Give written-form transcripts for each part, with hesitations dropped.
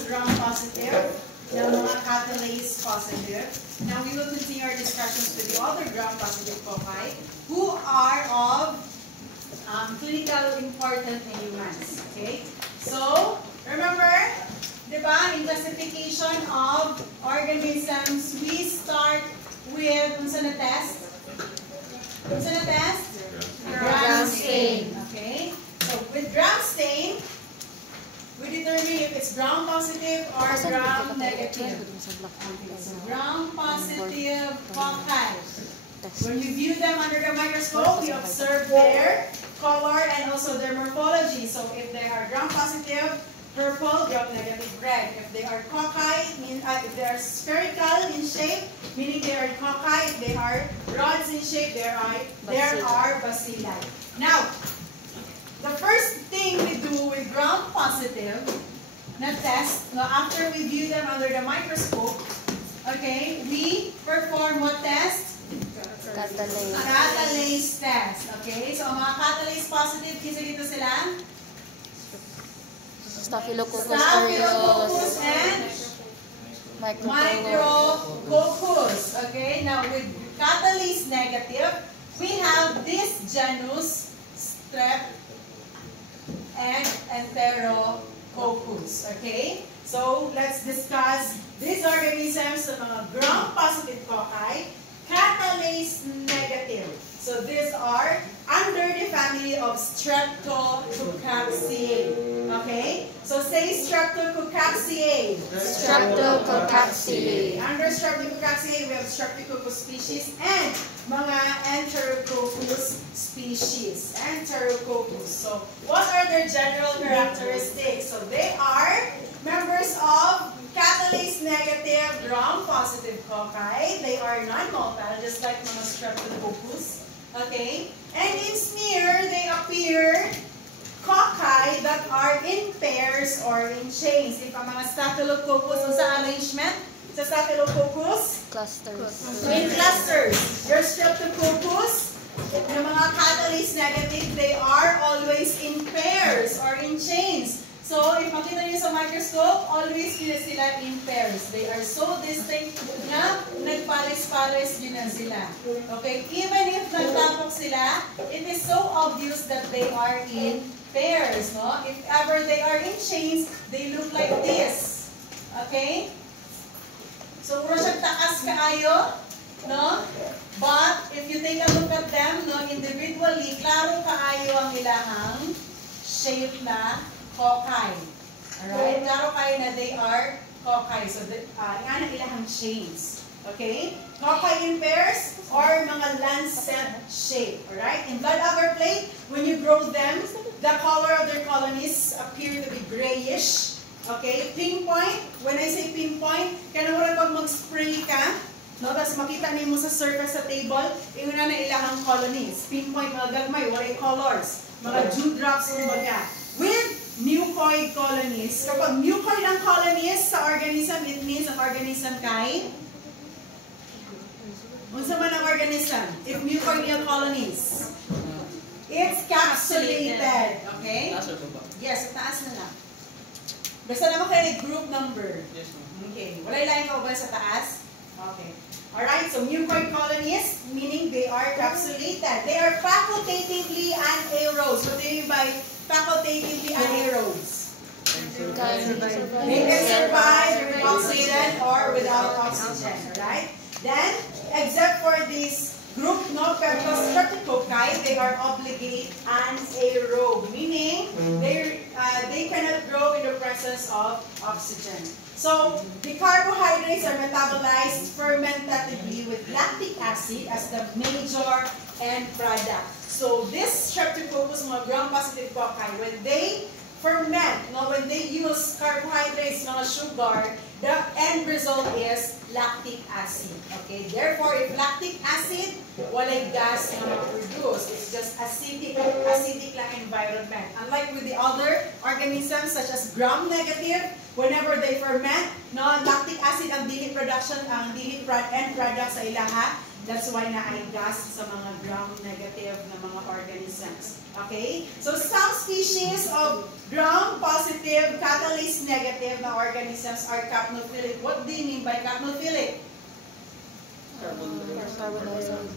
sa gram-positive ng mga catalase positive. Now, we will continue our discussions with the other gram-positive cocci who are of clinical important in humans. Okay? So, remember, diba, in classification of organisms, we start with, unsa na test? Unsa na test? Gram stain. Okay? So, with gram stain, we determine if it's gram-positive or gram-negative. Gram-positive cocci. When we view them under the microscope, we observe their color and also their morphology. So if they are gram-positive, purple, gram-negative, red. If they are cocci, if they are spherical in shape, meaning they are cocci. If they are rods in shape, there are bacilli. Now, the first thing we do with gram-positive na test, after we view them under the microscope, okay, we perform what test? Catalase test. Okay, so ang mga catalase positive, kisa dito sila? Staphylococcus and Micrococcus. Okay, now with catalase negative, we have this genus Strep and Enterococcus. Okay? So, let's discuss these organisms sa mga gram-positive cocci, catalase negative. So, these are under the family of Streptococcaceae. Okay? So, say Streptococcaceae. Streptococcaceae. Under Streptococcaceae, we have Streptococcus species and mga Enterococcus species. Enterococcus. So, what are their general characteristics? So, they are members of catalase negative gram-positive cocci. They are non-motile, just like mga Streptococcus. Okay? And in smear, they appear cocci that are in pairs or in chains. If ang mga Staphylococcus, sa arrangement, sa Staphylococcus? Clusters. In clusters. Your Streptococcus, yung mga catalase negative, they are always in pairs or in chains. So, if makita niyo sa microscope, always sila in pairs. They are so distinct na nagpares-pares yun na sila. Okay? Even if nagtapok sila, it is so obvious that they are in pairs. No? If ever they are in chains, they look like this. Okay? So, puro siyang taas kaayo. No? But, if you take a look at them, no, individually, klaro kaayo ang ilahang shape na cocci. Alright? Klaro kayo na they are cocci. So, yan ang ilahang chains. Okay? Cocci in pairs or mga lancet shape. Alright? In blood agar plate, when you grow them, the color of their colonies appear to be grayish. Okay? Pinpoint. When I say pinpoint, kaya naman pag mag-spray ka, no, tapos makita niyo mo sa surface sa table, yung na ilahang colonies. Pinpoint, mga gagmay, walay colors. Mga dewdrops, kumbaga. With mucoid colonies. Kapag mucoid ang colonies sa organism, it means ang organism kay unsa man ang organism? If mucoid yung colonies, it's capsulated. Okay? Yes, taas na lang. Basta naman kayo group number. Okay. Wala ilahin ka ba sa taas? Okay. Alright, so mucoid colonies, meaning they are capsulated. They are facultatively anaerobes. What do you mean by facultatively anaerobes? They can survive with oxygen or without oxygen. Alright? Then, except for this group, no, Streptococci, they are obligate anaerobe, meaning they cannot grow in the presence of oxygen. So, the carbohydrates are metabolized fermentatively with lactic acid as the major end product. So, this Streptococcus, mga gram-positive cocci, when they ferment, no, when they use carbohydrates, mga sugar, the end result is lactic acid. Okay? Therefore, if lactic acid, walay gas na ma-produce. It's just acidic lang environment. Unlike with the other organisms such as gram-negative, whenever they ferment, no, lactic acid ang dili production, ang dili end product sa ilaha. That's why na ay gas sa mga gram-negative na mga organisms. Okay? So, some species of gram-positive, catalase-negative na organisms are capnophilic. What do you mean by capnophilic? Carbon dioxide.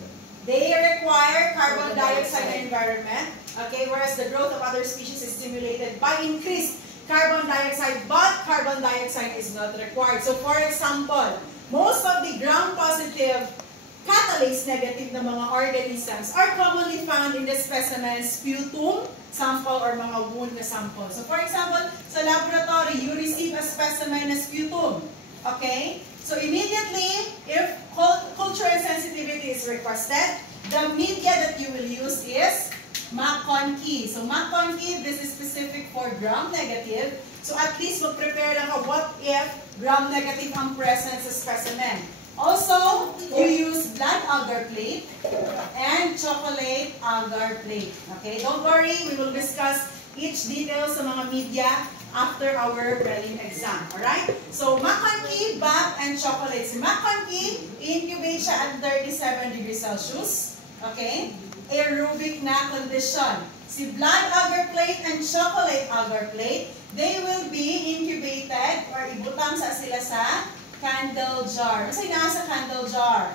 They require carbon dioxide environment. Okay? Whereas the growth of other species is stimulated by increased carbon dioxide, but carbon dioxide is not required. So, for example, most of the gram-positive catalase-negative na mga organisms are commonly found in the specimen's sputum sample or mga wound na sample. So, for example, sa laboratory, you receive a specimen na sputum. Okay? So, immediately, if culture sensitivity is requested, the media that you will use is McConkey. So, McConkey, this is specific for gram-negative. So, at least mag-prepare lang ka what if gram-negative ang present sa specimen. Also, you use blood agar plate and chocolate agar plate. Okay? Don't worry, we will discuss each detail sa mga media after our prelim exam. Alright? So, McConkey, BAP, and chocolate. Si McConkey, incubate siya at 37 degrees Celsius. Okay? Aerobic na condition. Si blood agar plate and chocolate agar plate, they will be incubated or ibutang sa sila sa candle jar. Kasi nasa candle jar.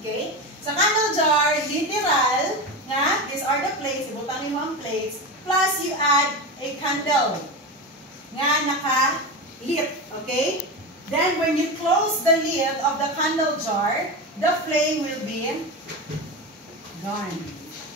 Okay? Sa candle jar, literal, nga, these are the plates, ibutangin mo ang plates, plus you add a candle. Nga, naka-lit. Okay? Then, when you close the lid of the candle jar, the flame will be gone.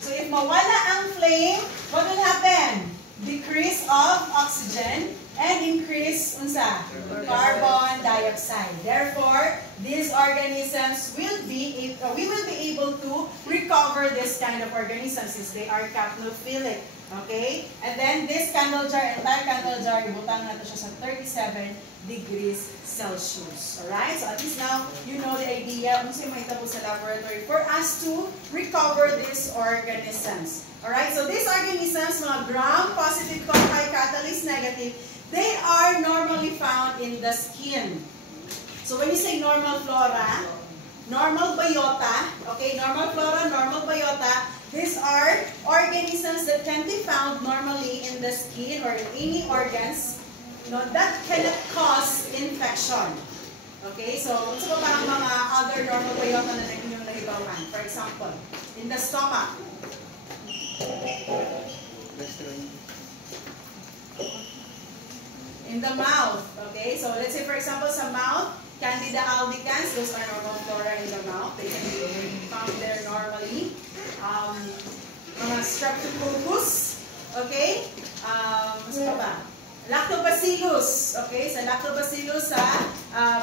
So, if mawala ang flame, what will happen? Decrease of oxygen and increase unsa? Carbon dioxide. Therefore, these organisms we will be able to recover this kind of organisms since they are capnophilic. Okay? And then this candle jar, entire candle jar, ibutang nato siya sa 37 degrees Celsius. Alright? So at least now, you know the idea kung saan mahitabo sa laboratory for us to recover these organisms. Alright? So these organisms, mga gram-positive cocci, catalase-negative, they are normally found in the skin. So when you say normal flora, normal biota, okay, normal flora, normal biota, these are organisms that can be found normally in the skin or in any organs, that cannot cause infection. Okay, so ito pa parang mga other normal biota na inyong nahibawan. For example, in the stomach. In the mouth, okay? So let's say for example sa mouth, Candida albicans, those are normal flora in the mouth. They can be found there normally. Mga Streptococcus, okay? Mas pa ba? Lactobacillus, okay? Sa Lactobacillus sa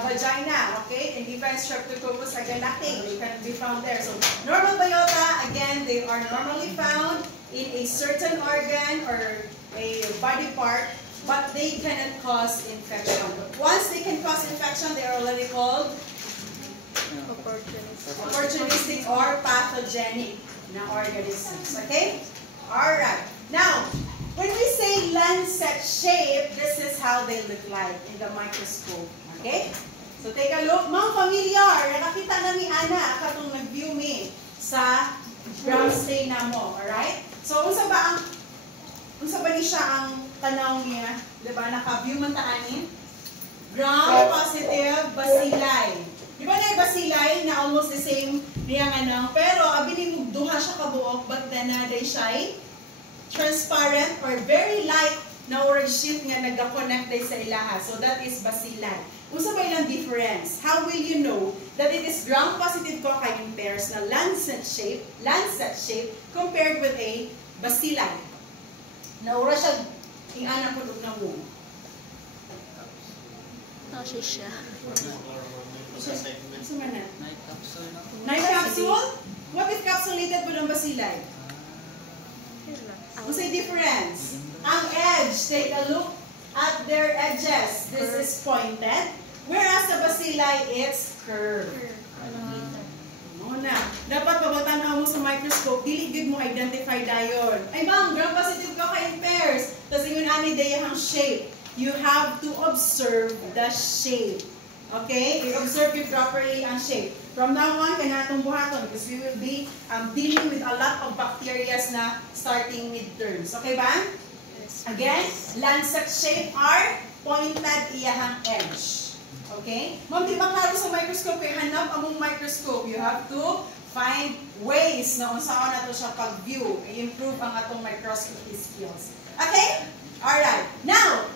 vagina, okay? And even Streptococcus agalactiae, they can be found there. So normal biota, again, they are normally found in a certain organ or a body part, but they cannot cause infection. Once they can cause infection, they are already called opportunistic or pathogenic na organisms. Okay? Alright. Now, when we say lancet shape, this is how they look like in the microscope. Okay? So take a look. Mga familiar, nakakita na ni Ana katong nag-view me sa gram stain na mo. Alright? So, unsa ba ni siya ang tanaw niya? Diba? Naka-view man taanin? Gram-positive bacilli. Diba na yung bacilli na almost the same niya nga nang, pero abinin mo duha siya kabuok, but then naday siya transparent or very light na orange sheet nga nagka-connect day sa ilaha. So that is bacilli. Unsa ba ilang difference? How will you know that it is gram-positive cocci in pairs na lancet shape compared with a bacilli? Naura siya ingana po na mo. Siya. Ano man na? Night capsule? What if capsulated po ng bacilli? What's the difference? Ang edge, take a look at their edges. This is pointed. Whereas sa bacilli, it's curved. Muna. Dapat pabatan mo sa microscope, dili good mo identify dayon. Ay bang, gram-positive ka in pairs. Tapos yun ani dayahang shape. You have to observe the shape. Okay? I-observe you properly ang shape. From now on, kanatong buhaton because we will be dealing with a lot of bacteria na starting midterms. Okay ba? Again, lancet shape are pointed iyahang edge. Okay? Ma'am, di ba klaro sa microscope? Kaya hanap among microscope. You have to find ways na unsaon nato siya pag-view. I-improve ang atong microscopy skills. Okay? Alright. Now,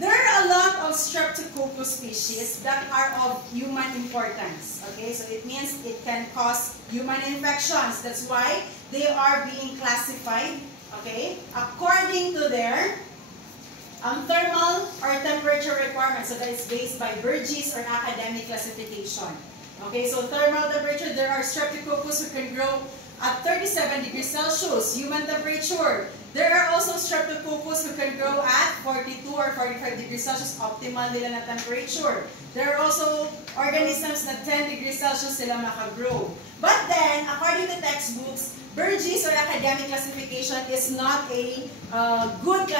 there are a lot of Streptococcus species that are of human importance. Okay? So it means it can cause human infections. That's why they are being classified, okay, according to their thermal or temperature requirements. So that is based by Burgess or academic classification. Okay, so thermal temperature, there are Streptococcus who can grow at 37 degrees Celsius, human temperature. There are also Streptococcus who can grow at 42 or 45 degrees Celsius, optimal nila na temperature. There are also organisms na 10 degrees Celsius sila makagrow. But then, according to textbooks, Burgess or academic classification is not a good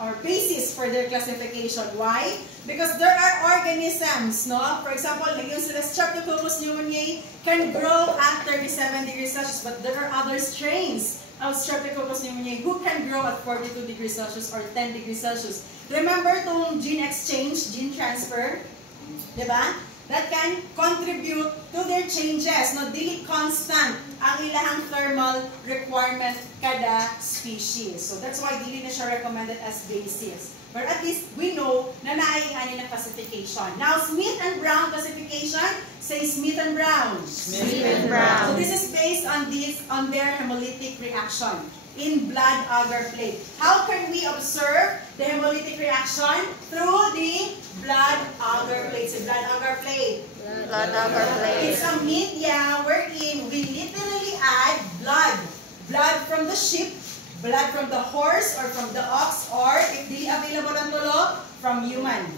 or basis for their classification. Why? Because there are organisms, no? For example, yung sila Streptococcus pneumoniae can grow at 37 degrees Celsius, but there are other strains of Streptococcus pneumoniae who can grow at 42 degrees Celsius or 10 degrees Celsius. Remember itong gene exchange, gene transfer? Diba? That can contribute to their changes. No, dili constant ang ilahang thermal requirement kada species. So that's why dili na siya recommended as basis. But at least we know na naayang na classification. Now, Smith and Brown classification, say Smith and Brown. Smith and Brown. So this is based on their hemolytic reaction in blood agar plate. How can we observe the hemolytic reaction? Through the blood agar plate. So blood agar plate. Blood agar plate. It's a media wherein we literally add blood. Blood from the sheep, blood from the horse or from the ox, or if di available ang tulo, from human.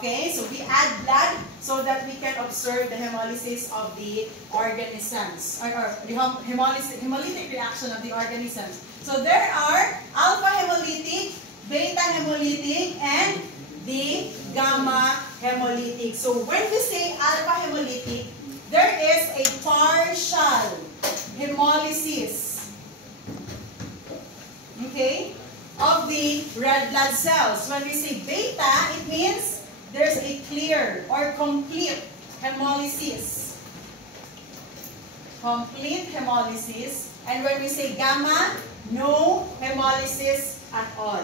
Okay, so we add blood so that we can observe the hemolysis of the organisms, or the hemolytic reaction of the organisms. So there are alpha hemolytic, beta hemolytic, and the gamma hemolytic. So when we say alpha hemolytic, there is a partial hemolysis, okay, of the red blood cells. When we say beta, it means there's a clear or complete hemolysis. Complete hemolysis. And when we say gamma, no hemolysis at all.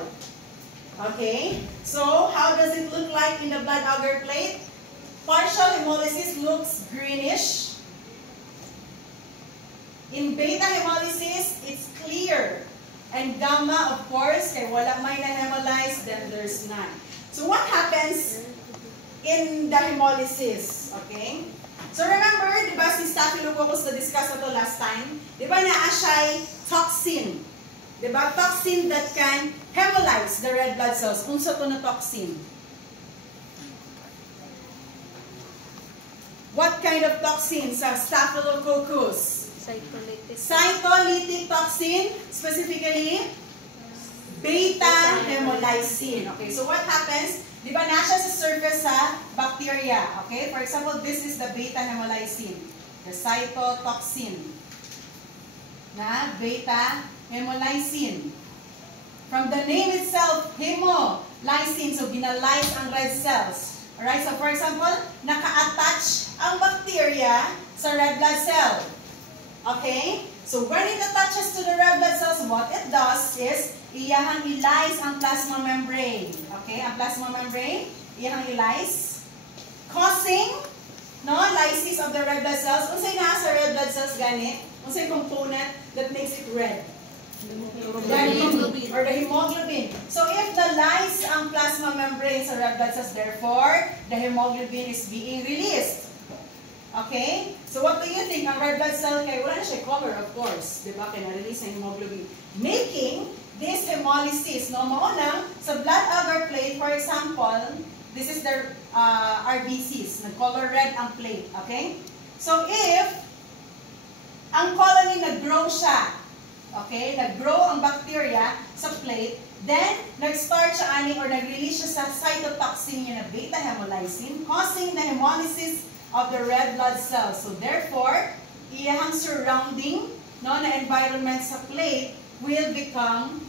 Okay? So, how does it look like in the blood agar plate? Partial hemolysis looks greenish. In beta hemolysis, it's clear. And gamma, of course, kay wala may na-hemolyze, then there's none. So, what happens in the hemolysis? Okay? So, remember, di ba si Staphylococcus na-discuss na to last time? Di ba na-ashay toxin? Di ba? Toxin that can hemolyze the red blood cells. Unsa to na toxin? What kind of toxin sa Staphylococcus? Cytolytic. Cytolytic toxin, specifically beta hemolysin. Okay, so what happens? Di ba na siya sa surface sa bacteria? Okay, for example, this is the beta hemolysin, the cytotoxin na beta hemolysin. From the name itself, hemolysin, so ginalyze ang red cells. Alright, so for example, naka-attach ang bacteria sa red blood cell. Okay? So when it attaches to the red blood cells, what it does is, iyahang ilyse ang plasma membrane. Okay? Ang plasma membrane, iyahang ilyse, causing, no, lysis of the red blood cells. Unsay na sa red blood cells gani? Unsay component that makes it red? The hemoglobin. Or the hemoglobin. So if na-lyse ang plasma membrane sa red blood cells, therefore, the hemoglobin is being released. Okay? So what do you think? Ang red blood cell, kaya wala na siya color, of course. Diba? Kaya na-release ng hemoglobin. Making this hemolysis. No? Mauna, sa blood agar plate, for example, this is their RBCs. Nag-color red ang plate. Okay? So if ang colony nag-grow siya, okay, nag-grow ang bacteria sa plate, Then, nag-start siya ani or nag-release siya sa cytotoxin niya na beta-hemolysin, causing the hemolysis of the red blood cells. So therefore, iyang surrounding na environment sa plate will become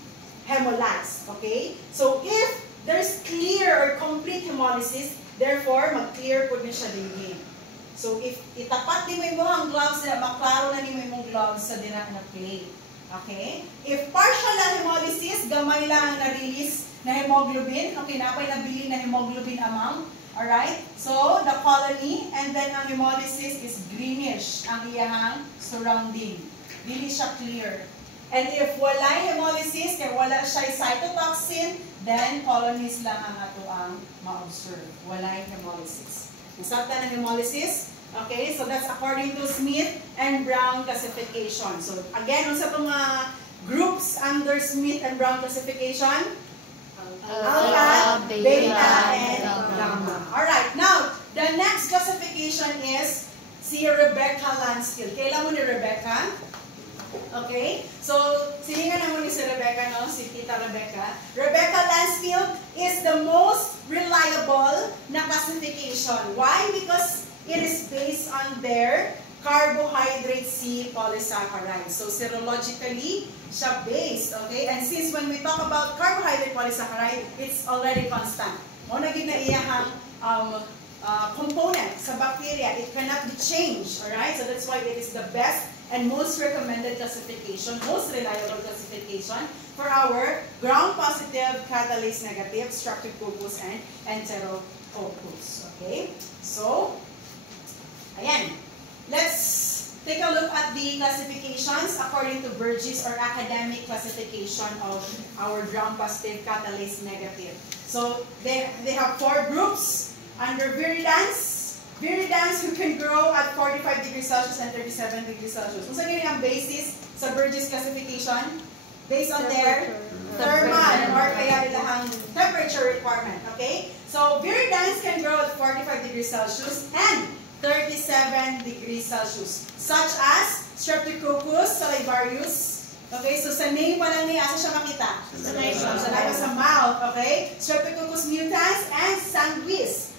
hemolyzed. Okay? So if there's clear or complete hemolysis, therefore, mag-clear po niya siya din. So if itapat ni mo yung gloves na maklaro na ni mo yung gloves sa dina na plate. Okay? If partial na hemolysis, gamay lang ang na-release na hemoglobin. Okay, napay nabili na hemoglobin amount. Alright? So, the colony, and then ang hemolysis is greenish ang iyahang surrounding. Dili siya clear. And if wala hemolysis, kaya wala siya cytotoxin, then colonies lang ang ato ang ma-observe. Wala hemolysis. Nasabta ng hemolysis. Okay, so that's according to Smith and Brown classification. So again, sa mga groups under Smith and Brown classification, alpha, beta, and gamma. Alright, now, the next classification is si Rebecca Lansfield. Kailan mo ni Rebecca? Okay, so siningan naman ni si Rebecca, no? Si Tita Rebecca. Rebecca Lansfield is the most reliable na classification. Why? Because it is based on their carbohydrate C polysaccharide. So serologically, siya based, okay? And since when we talk about carbohydrate polysaccharide, it's already constant. Mo naging na iyahang component sa bacteria. It cannot be changed, alright? So that's why it is the best and most recommended classification, most reliable classification for our gram-positive, catalase-negative, Streptococcus, and Enterococcus. Okay? So, ayan. Let's take a look at the classifications according to Burgess or academic classification of our gram-positive, catalase-negative. So, they have 4 groups under viridans. Viridans who can grow at 45 degrees Celsius and 37 degrees Celsius. Kung saan yun ang basis sa Burgess classification? Based on their thermal or kaya nilang temperature requirement. Okay? So, viridans can grow at 45 degrees Celsius and 37 degrees Celsius. Such as Streptococcus salivarius. Okay? So, sa name pa lang niya, asa siya makita? Saliva sa mouth. Okay? Streptococcus mutans and sanguis.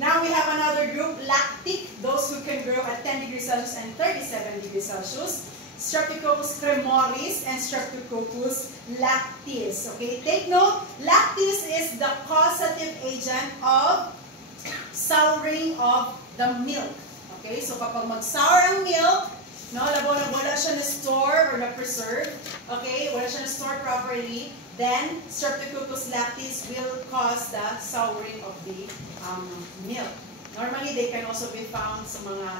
Now we have another group, lactic, those who can grow at 10 degrees Celsius and 37 degrees Celsius. Streptococcus cremoris and Streptococcus lactis. Okay, take note, lactis is the causative agent of souring of the milk. Okay, so kapag mag-sour ang milk, no, wala siya na-store or na-preserve, okay, wala siya na-store properly, then Streptococcus lactis will cause the souring of the milk. Normally, they can also be found sa mga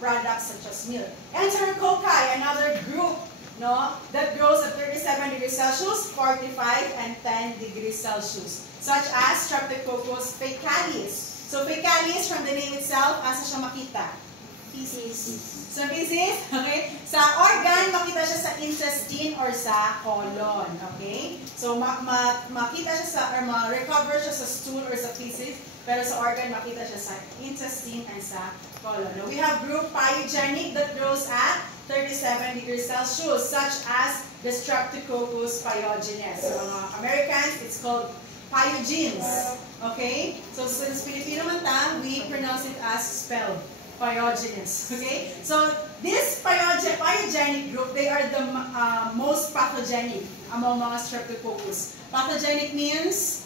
products such as milk. Enterococci, another group, no, that grows at 37 degrees Celsius, 45, and 10 degrees Celsius, such as Streptococcus faecalis. So, faecalis, from the name itself, asa siya makita? Feces. So, feces, okay? Sa organ, makita siya sa intestine or sa colon, okay? So, makita siya sa, or ma-recover siya sa stool or sa feces, pero sa organ, makita siya sa intestine and sa colon. Now, we have group pyogenic that grows at 37 degrees Celsius, such as the Streptococcus pyogenes. So, mga Americans, it's called pyogenes, okay? So, sa Filipino man ta, we pronounce it as spelled. Pyogenes. Okay? So, this pyogenic group, they are the most pathogenic among mga Streptococcus. Pathogenic means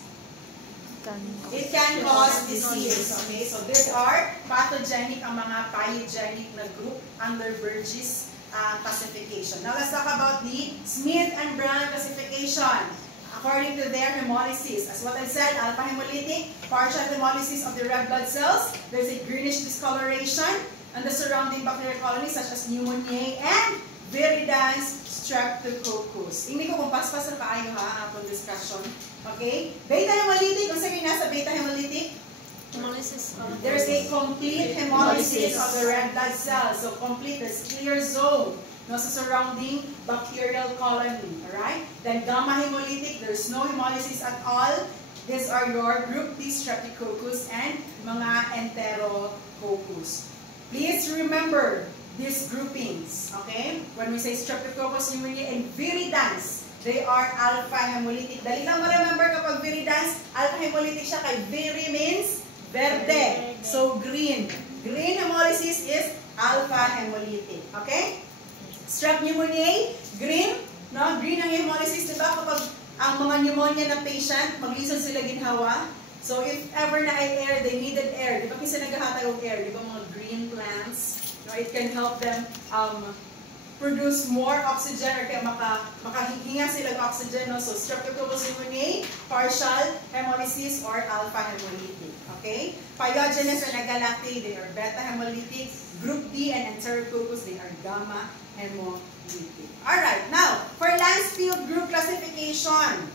it can cause disease. Okay? So, these are pathogenic ang mga pyogenic na group under Burgess classification. Now, let's talk about the Smith and Brown classification. According to their hemolysis, as what I said, alpha hemolytic, partial hemolysis of the red blood cells, there's a greenish discoloration, and the surrounding bacterial colonies such as pneumoniae and viridans streptococcus. Hindi ko kung paspas na kaayo ha, upon discussion. Okay? Beta hemolytic, kung saan nasa beta hemolytic? Hemolysis. There's a complete hemolysis of the red blood cells. So complete, there's clear zone. No, sa surrounding bacterial colony, alright? Then gamma hemolytic, there's no hemolysis at all. These are your group B Streptococcus and mga Enterococcus. Please remember these groupings, okay? When we say Streptococcus pneumoniae and viridans, They are alpha hemolytic. Dali lang ma-remember kapag viridans, alpha hemolytic siya kay viri means verde. So green. Green hemolysis is alpha hemolytic. Okay? Strep pneumoniae, green. No? Green ang hemolysis. Diba kapag ang mga pneumonia na patient, mag-listen sila ginhawa. So if ever na ay air, they needed air. Di ba kasi naghahatay of air? Di ba mga green plants? No, it can help them produce more oxygen or kaya makahinga sila ng oxygen. No? So Streptococcus pneumoniae, partial hemolysis or alpha hemolytic. Okay? Pyogenes and Agalactae, they are beta hemolytic. Group D and Enterococcus, they are gamma hemolytic. Alright, now, for Lancefield group classification.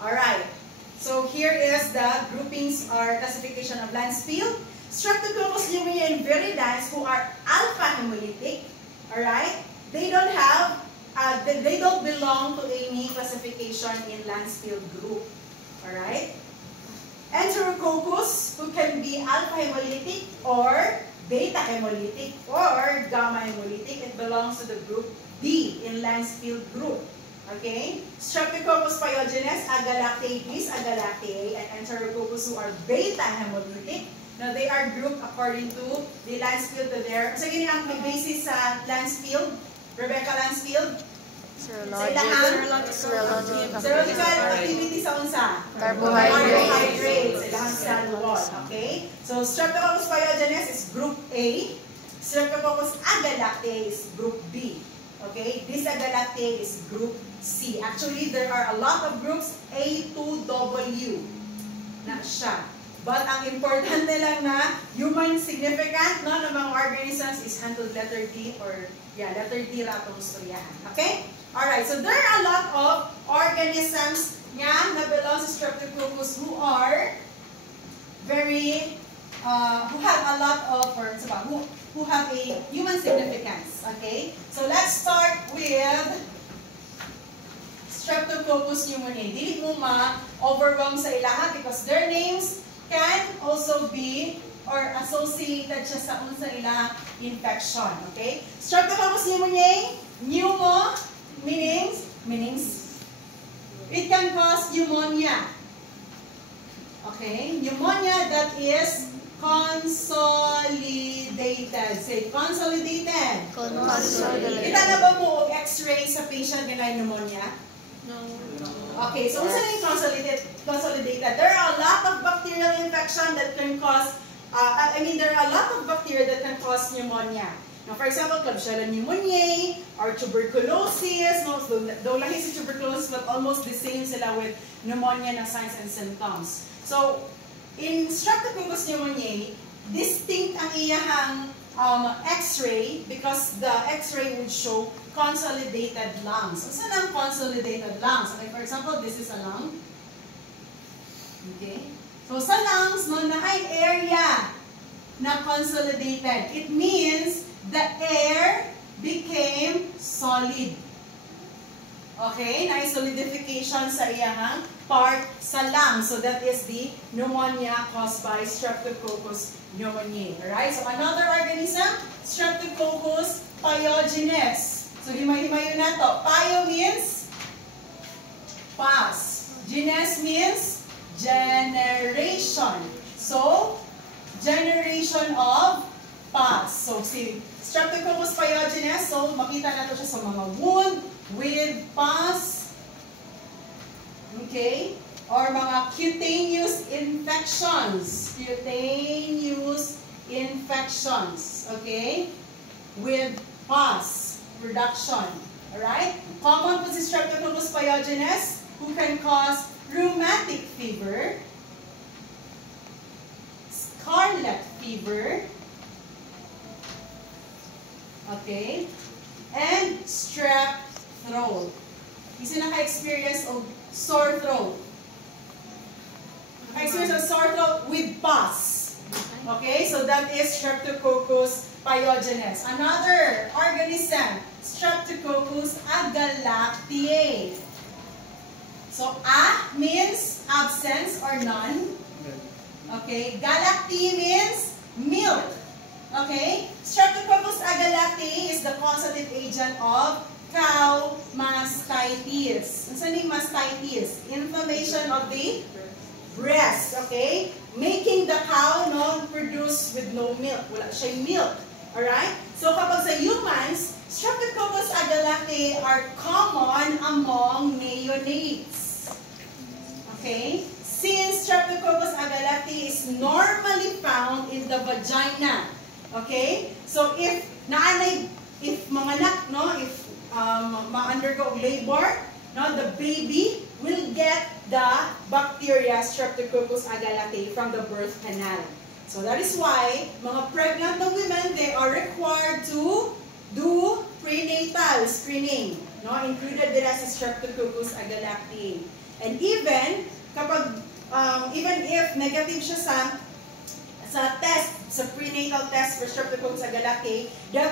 Alright, so here is the groupings or classification of Lancefield. Streptococcus pneumoniae and viridans who are alpha hemolytic. Alright? They don't have, they don't belong to any classification in Lancefield group. Alright? Enterococcus, who can be alpha hemolytic or beta hemolytic or gamma hemolytic, it belongs to the group D in Lancefield group. Okay? Streptococcus pyogenes, Agalactae, Agalactae, and Enterococcus who are beta hemolytic. Now, they are grouped according to the Lancefield to their... So, yun ang may basis sa Lancefield. Rebecca Lancefield. Serological activity sa unsa? Carbohydrates. Sa cell wall. Okay? So, Streptococcus pyogenes is group A. Streptococcus agalactae is group B. Okay? This agalactae is group C. Actually, there are a lot of groups A to W na siya. But ang importante lang na human significant no, ng mga organisms is handled letter D or letter D ratong storyahan. Okay? Alright, so there are a lot of organisms na belong sa Streptococcus who are very, who have a lot of, or who have a human significance. Okay? So let's start with Streptococcus pneumoniae. Dili mo ma-overwhelm sa ilaha because their names can also be or associated siya sa unsa ilang infection. Okay? Streptococcus pneumoniae, pneumo meanings it can cause pneumonia. Okay? Pneumonia that is consolidated. Say, consolidated. Consolidated. Kita na ba mo og x-ray sa patient na pneumonia? No. Okay, so unsa yung consolidated? There are a lot of bacterial infection that can cause, there are a lot of bacteria that can cause pneumonia. Now, for example, Klebsiella pneumoniae or tuberculosis. No, though lahi si tuberculosis, but almost the same sila with pneumonia na signs and symptoms. So, in Streptococcus pneumoniae, distinct ang iyahang x-ray because the x-ray would show consolidated lungs. So, saan ang consolidated lungs? Okay, for example, this is a lung. Okay? So, sa lungs, no, na ay area na consolidated. It means the air became solid. Okay? Na-solidification sa iyahang part sa lungs. So, that is the pneumonia caused by Streptococcus pneumoniae. Alright? So, another organism, Streptococcus pyogenes. So, himay-himayo na to. Pyo means past. Genes means generation. So, generation of past. So, si Streptococcus pyogenes, so, makita nato siya sa mga wound with pus, okay, or mga cutaneous infections. Cutaneous infections, okay, with pus production. Alright? Common po si Streptococcus pyogenes who can cause rheumatic fever, scarlet fever, okay, and strep throat. Kasi naka-experience of sore throat. Naka-experience of sore throat with pus. Okay, so that is Streptococcus pyogenes. Another organism, Streptococcus agalactae. So, a means absence or none. Okay, galactae means milk. Okay, Streptococcus agalactae is the causative agent of cow mastitis. Ano yung mastitis? Inflammation of the breast, okay? Making the cow produce with no milk. Wala siyang milk. Alright? So kapag sa humans, Streptococcus agalactiae are common among neonates. Okay? Since Streptococcus agalactiae is normally found in the vagina. Okay? So if manganak, if ma-undergo labor, the baby will get the bacteria Streptococcus agalactiae from the birth canal. So that is why mga pregnant na women, they are required to do prenatal screening. Included din sa Streptococcus agalactiae. And even if negative siya sa test, sa prenatal test for Streptococcus agalactiae, the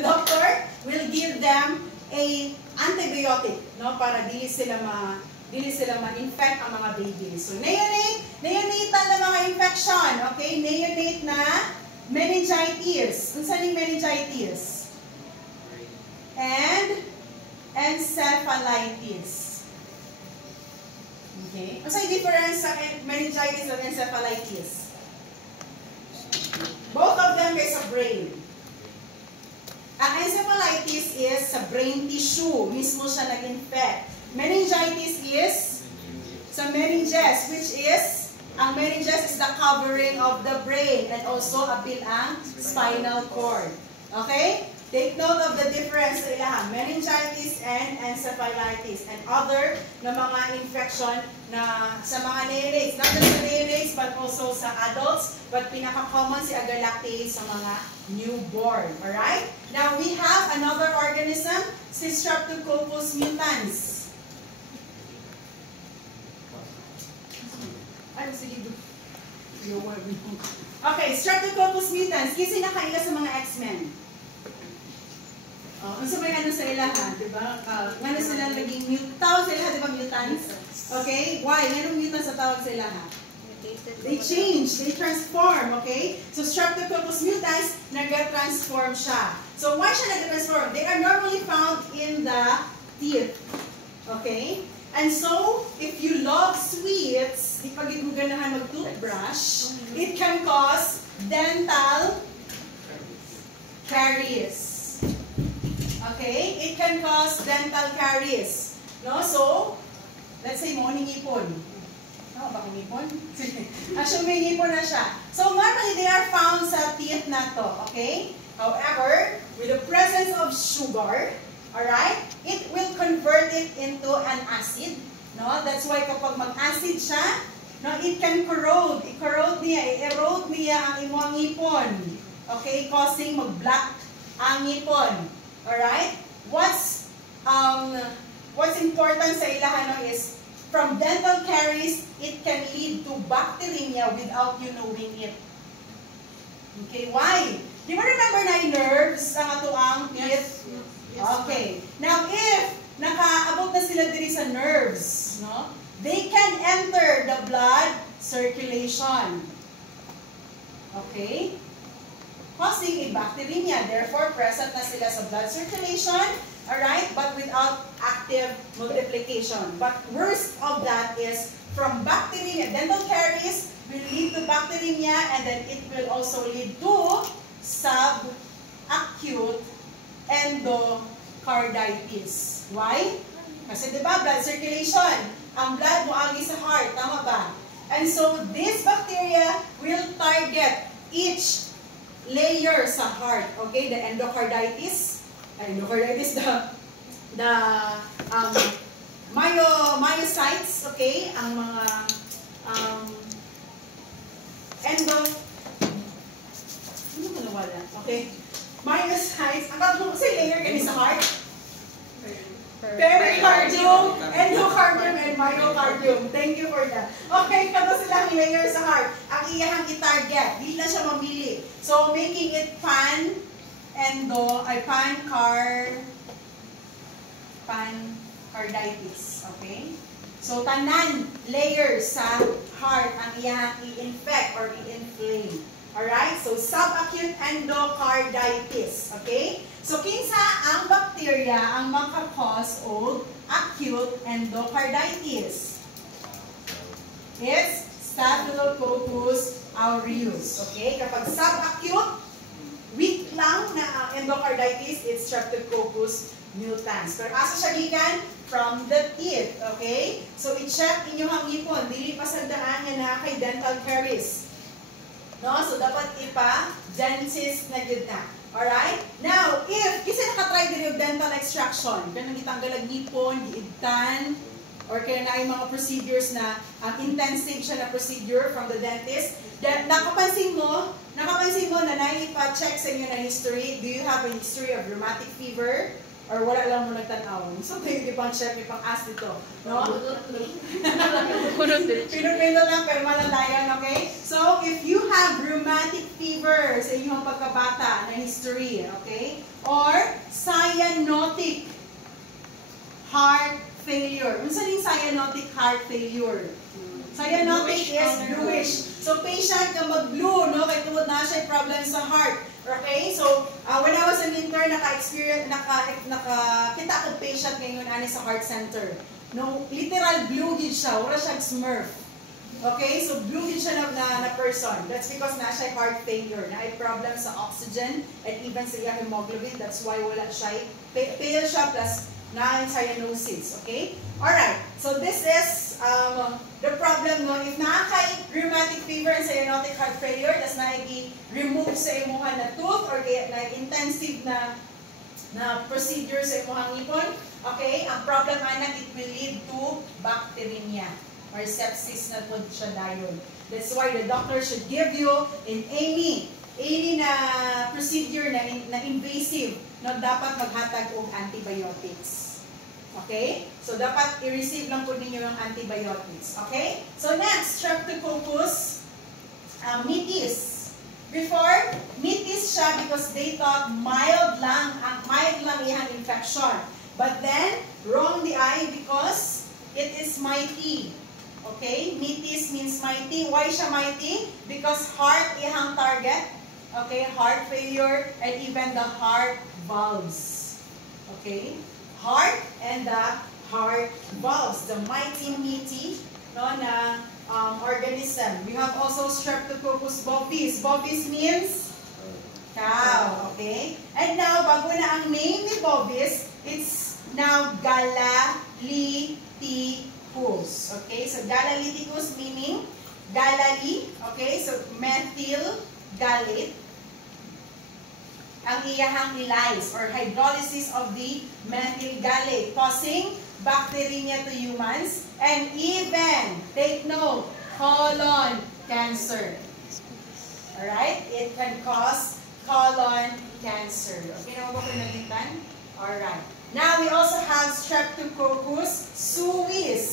doctor will give them a antibiotic, para dili sila ma-infect ang mga babies. So neonatal na mga infection, okay? Neonate na meningitis. Ano saan yung meningitis? And encephalitis. Okay? Ano yung difference sa meningitis at encephalitis? Both of them is sa brain. Ang encephalitis is sa brain tissue. Mismo siya nag-infect. Meningitis is sa meninges, which is, ang meninges is the covering of the brain and also apil ang spinal cord. Okay? Take note of the difference sa ilaha, meningitis and encephalitis and other na mga infection na sa mga neonates. Not just sa neonates but also sa adults, but pinaka-common si agalactiae sa mga newborn. Alright? Now we have another organism, si Streptococcus mutans. Okay, Streptococcus mutans. Kasi nakaila sa mga X-Men. Ano sa may sa ilaha, diba? Ano sila naging tawag sa ilaha, diba mutants? Okay? Why? Anong mutants sa tawag sa ilaha? They change, they transform, okay? So Streptococcus mutans, nag-transform siya. So why siya nag-transform? They are normally found in the teeth. Okay? And so, if you love sweets, di pag mo ganahan mag-toothbrush, it can cause dental caries. Okay? It can cause dental caries. No? So, let's say mo ngipon. No, baka ngipon? Actually, may ngipon na siya. So, normally, they are found sa teeth na to. Okay? However, with the presence of sugar, alright, it will convert it into an acid. No? That's why kapag mag-acid siya, no, it can corrode. I-erode niya ang imong ngipon. Okay? Causing mag-black ang ngipon. Alright? What's important sa ilahan is, from dental caries, it can lead to bacteremia without you knowing it. Okay? Why? Di ba remember na yung nerves ang ato ang teeth? Yes. Okay. Now, if nakaabot na sila diri sa nerves, no, they can enter the blood circulation. Okay? Causing a bacteremia. Therefore, present na sila sa blood circulation, alright, but without active multiplication. But worst of that is from bacteremia. Dental caries will lead to bacteremia, and then it will also lead to subacute endocarditis. Why? Kasi diba, blood circulation. Ang blood mo agi sa heart. Tama ba? And so, this bacteria will target each layer sa heart. Okay? The endocarditis. The myocytes. Okay? Ang mga ano mo nawala? Okay? Myocytes. Ang tatlo kasi layer ganit sa heart. Pericardium, endocardium, and myocardium. Thank you for that. Okay, kato silang layer sa heart. Ang iyahang i-target. Di na siya mamili. So, making it pancarditis. Okay? So, tanan layers sa heart ang iyahang i-infect or i-inflame. Alright? So, subacute endocarditis. Okay? So, kinsa ang bacteria ang makakause og acute endocarditis? It's Staphylococcus aureus. Okay? Kapag subacute, weak lang na endocarditis, it's Streptococcus mutans. Pero asa siya gikan? From the teeth. Okay? So, i-check inyong ang ngipon. Dili pa sa daan nga na kay dental caries. No? So, dapat ipa-dentist na yun na. Alright? Now, if kasi nakatry din yung dental extraction, kanang itanggal ang ngipon, giigtan, or kaya na yung mga procedures na intensive siya na procedure from the dentist, nakapansin mo na naipa-check sa inyo na history, do you have a history of rheumatic fever? Or wala lang mo nagtanaw. So, tayo ipang-check, ipang-ask dito. No? Pinupino lang, pero malalayan, okay? So, if you have rheumatic fever sa inyong pagkabata na history, okay? Or cyanotic heart failure. Minsan yung cyanotic heart failure. Cyanotic is bluish. So, patient ka mag-blue, no? Kaya tungod na siya problem sa heart. Okay? So, when I was an intern, nakita ko patient ngayon ani sa heart center. No, literal blue gid siya. Wala siyang smurf. Okay? So, blue gid siya na person. That's because na siya heart failure. Na ay problem sa oxygen and even sa iyang hemoglobin. That's why wala siya. Pale siya plus cyanosis. Okay? Alright. So, this is the problem no, if nakaka-rheumatic fever and cyanotic heart failure, tas na-remove sa imuhan na tooth or kaya na-intensive na procedure sa imuhang ngipon, okay, ang problem anak, it will lead to bacteremia or sepsis na po siya dayon. That's why the doctor should give you in any na procedure na invasive na dapat maghatag og antibiotics. Okay? So, dapat i-receive lang po ninyo yung antibiotics. Okay? So, next, Streptococcus mitis. Before, mitis siya because they thought mild lang iyang infection. But then, wrong the eye because it is mighty. Okay? Mitis means mighty. Why siya mighty? Because heart iyang target. Okay? Heart failure and even the heart valves. Okay? Heart and the heart valves, the mighty no, na organism. We have also Streptococcus bovis. Bovis means cow, okay? And now, bago na ang name ni bovis, it's now Galalicticus. Okay, so Galalicticus meaning Galali, okay? So methyl gallate. Ang iyahang lyse or hydrolysis of the methyl gallate causing bacteremia to humans and even, take note, colon cancer. Alright? It can cause colon cancer. Okay naman ba kung nagitan? Alright. Now, we also have Streptococcus suis.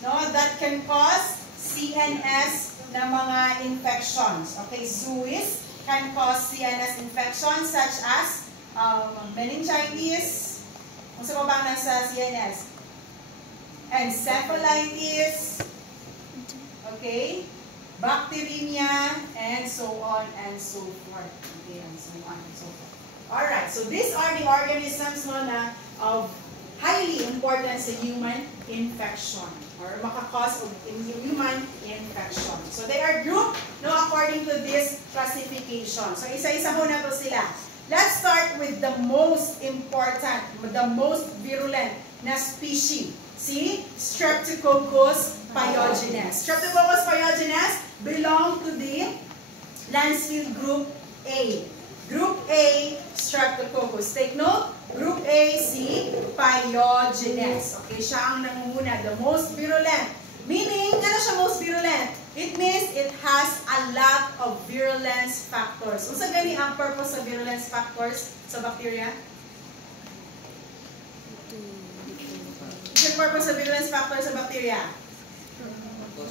No, that can cause CNS na mga infections. Okay, suis can cause CNS infections such as meningitis, kung sa bang nasa CNS, encephalitis, okay, bacteremia, and so on and so forth. Okay, and so on and so forth. Alright, so these are the organisms no, na of highly important sa human infection or makakause of human infection. So they are grouped no, according to this classification. So isa-isa muna to sila. Let's start with the most important, the most virulent na species. See? Streptococcus pyogenes. Streptococcus pyogenes belong to the Lancefield Group A. Group A, Streptococcus. Take note, Group A, si pyogenes. Okay, siya ang nangunguna, the most virulent. Meaning, ano siya most virulent? It means it has a lot of virulence factors. Unsa gani ang purpose sa virulence factors sa bacteria? What's the purpose of virulence factors sa bacteria?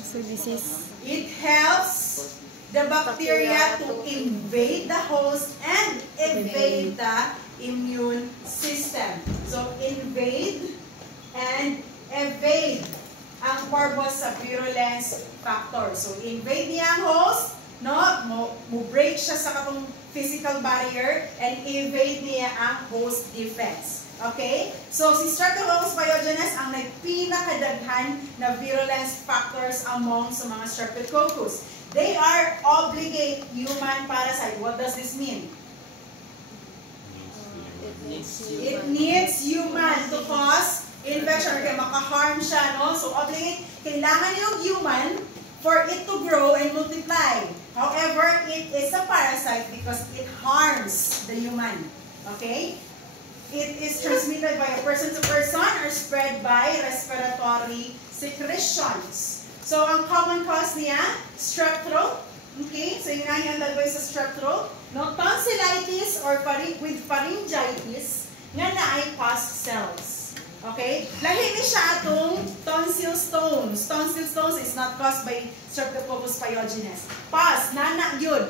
So disease. It helps the bacteria to invade the host and evade the immune system. So, invade and evade ang purpose sa virulence factor. So, invade niya ang host, no? Mo-break siya sa katong physical barrier and evade niya ang host defense. Okay? So, si Streptococcus pyogenes ang nagpinakadaghan na virulence factors among sa mga Streptococcus. They are obligate human parasite. What does this mean? It needs human to cause infection or kaya makaharm siya, no? So, obligate, kailangan yung human for it to grow and multiply. However, it is a parasite because it harms the human. Okay? It is transmitted by a person to person or spread by respiratory secretions. So, ang common cause niya, strep throat. Okay? So, yun nga yung dalawa sa strep throat. No? Tonsillitis or with pharyngitis nga na ay pus cells. Okay? Lahi ni siya atong tonsil stones. Tonsil stones is not caused by Streptococcus pyogenes. Pus, nana yun.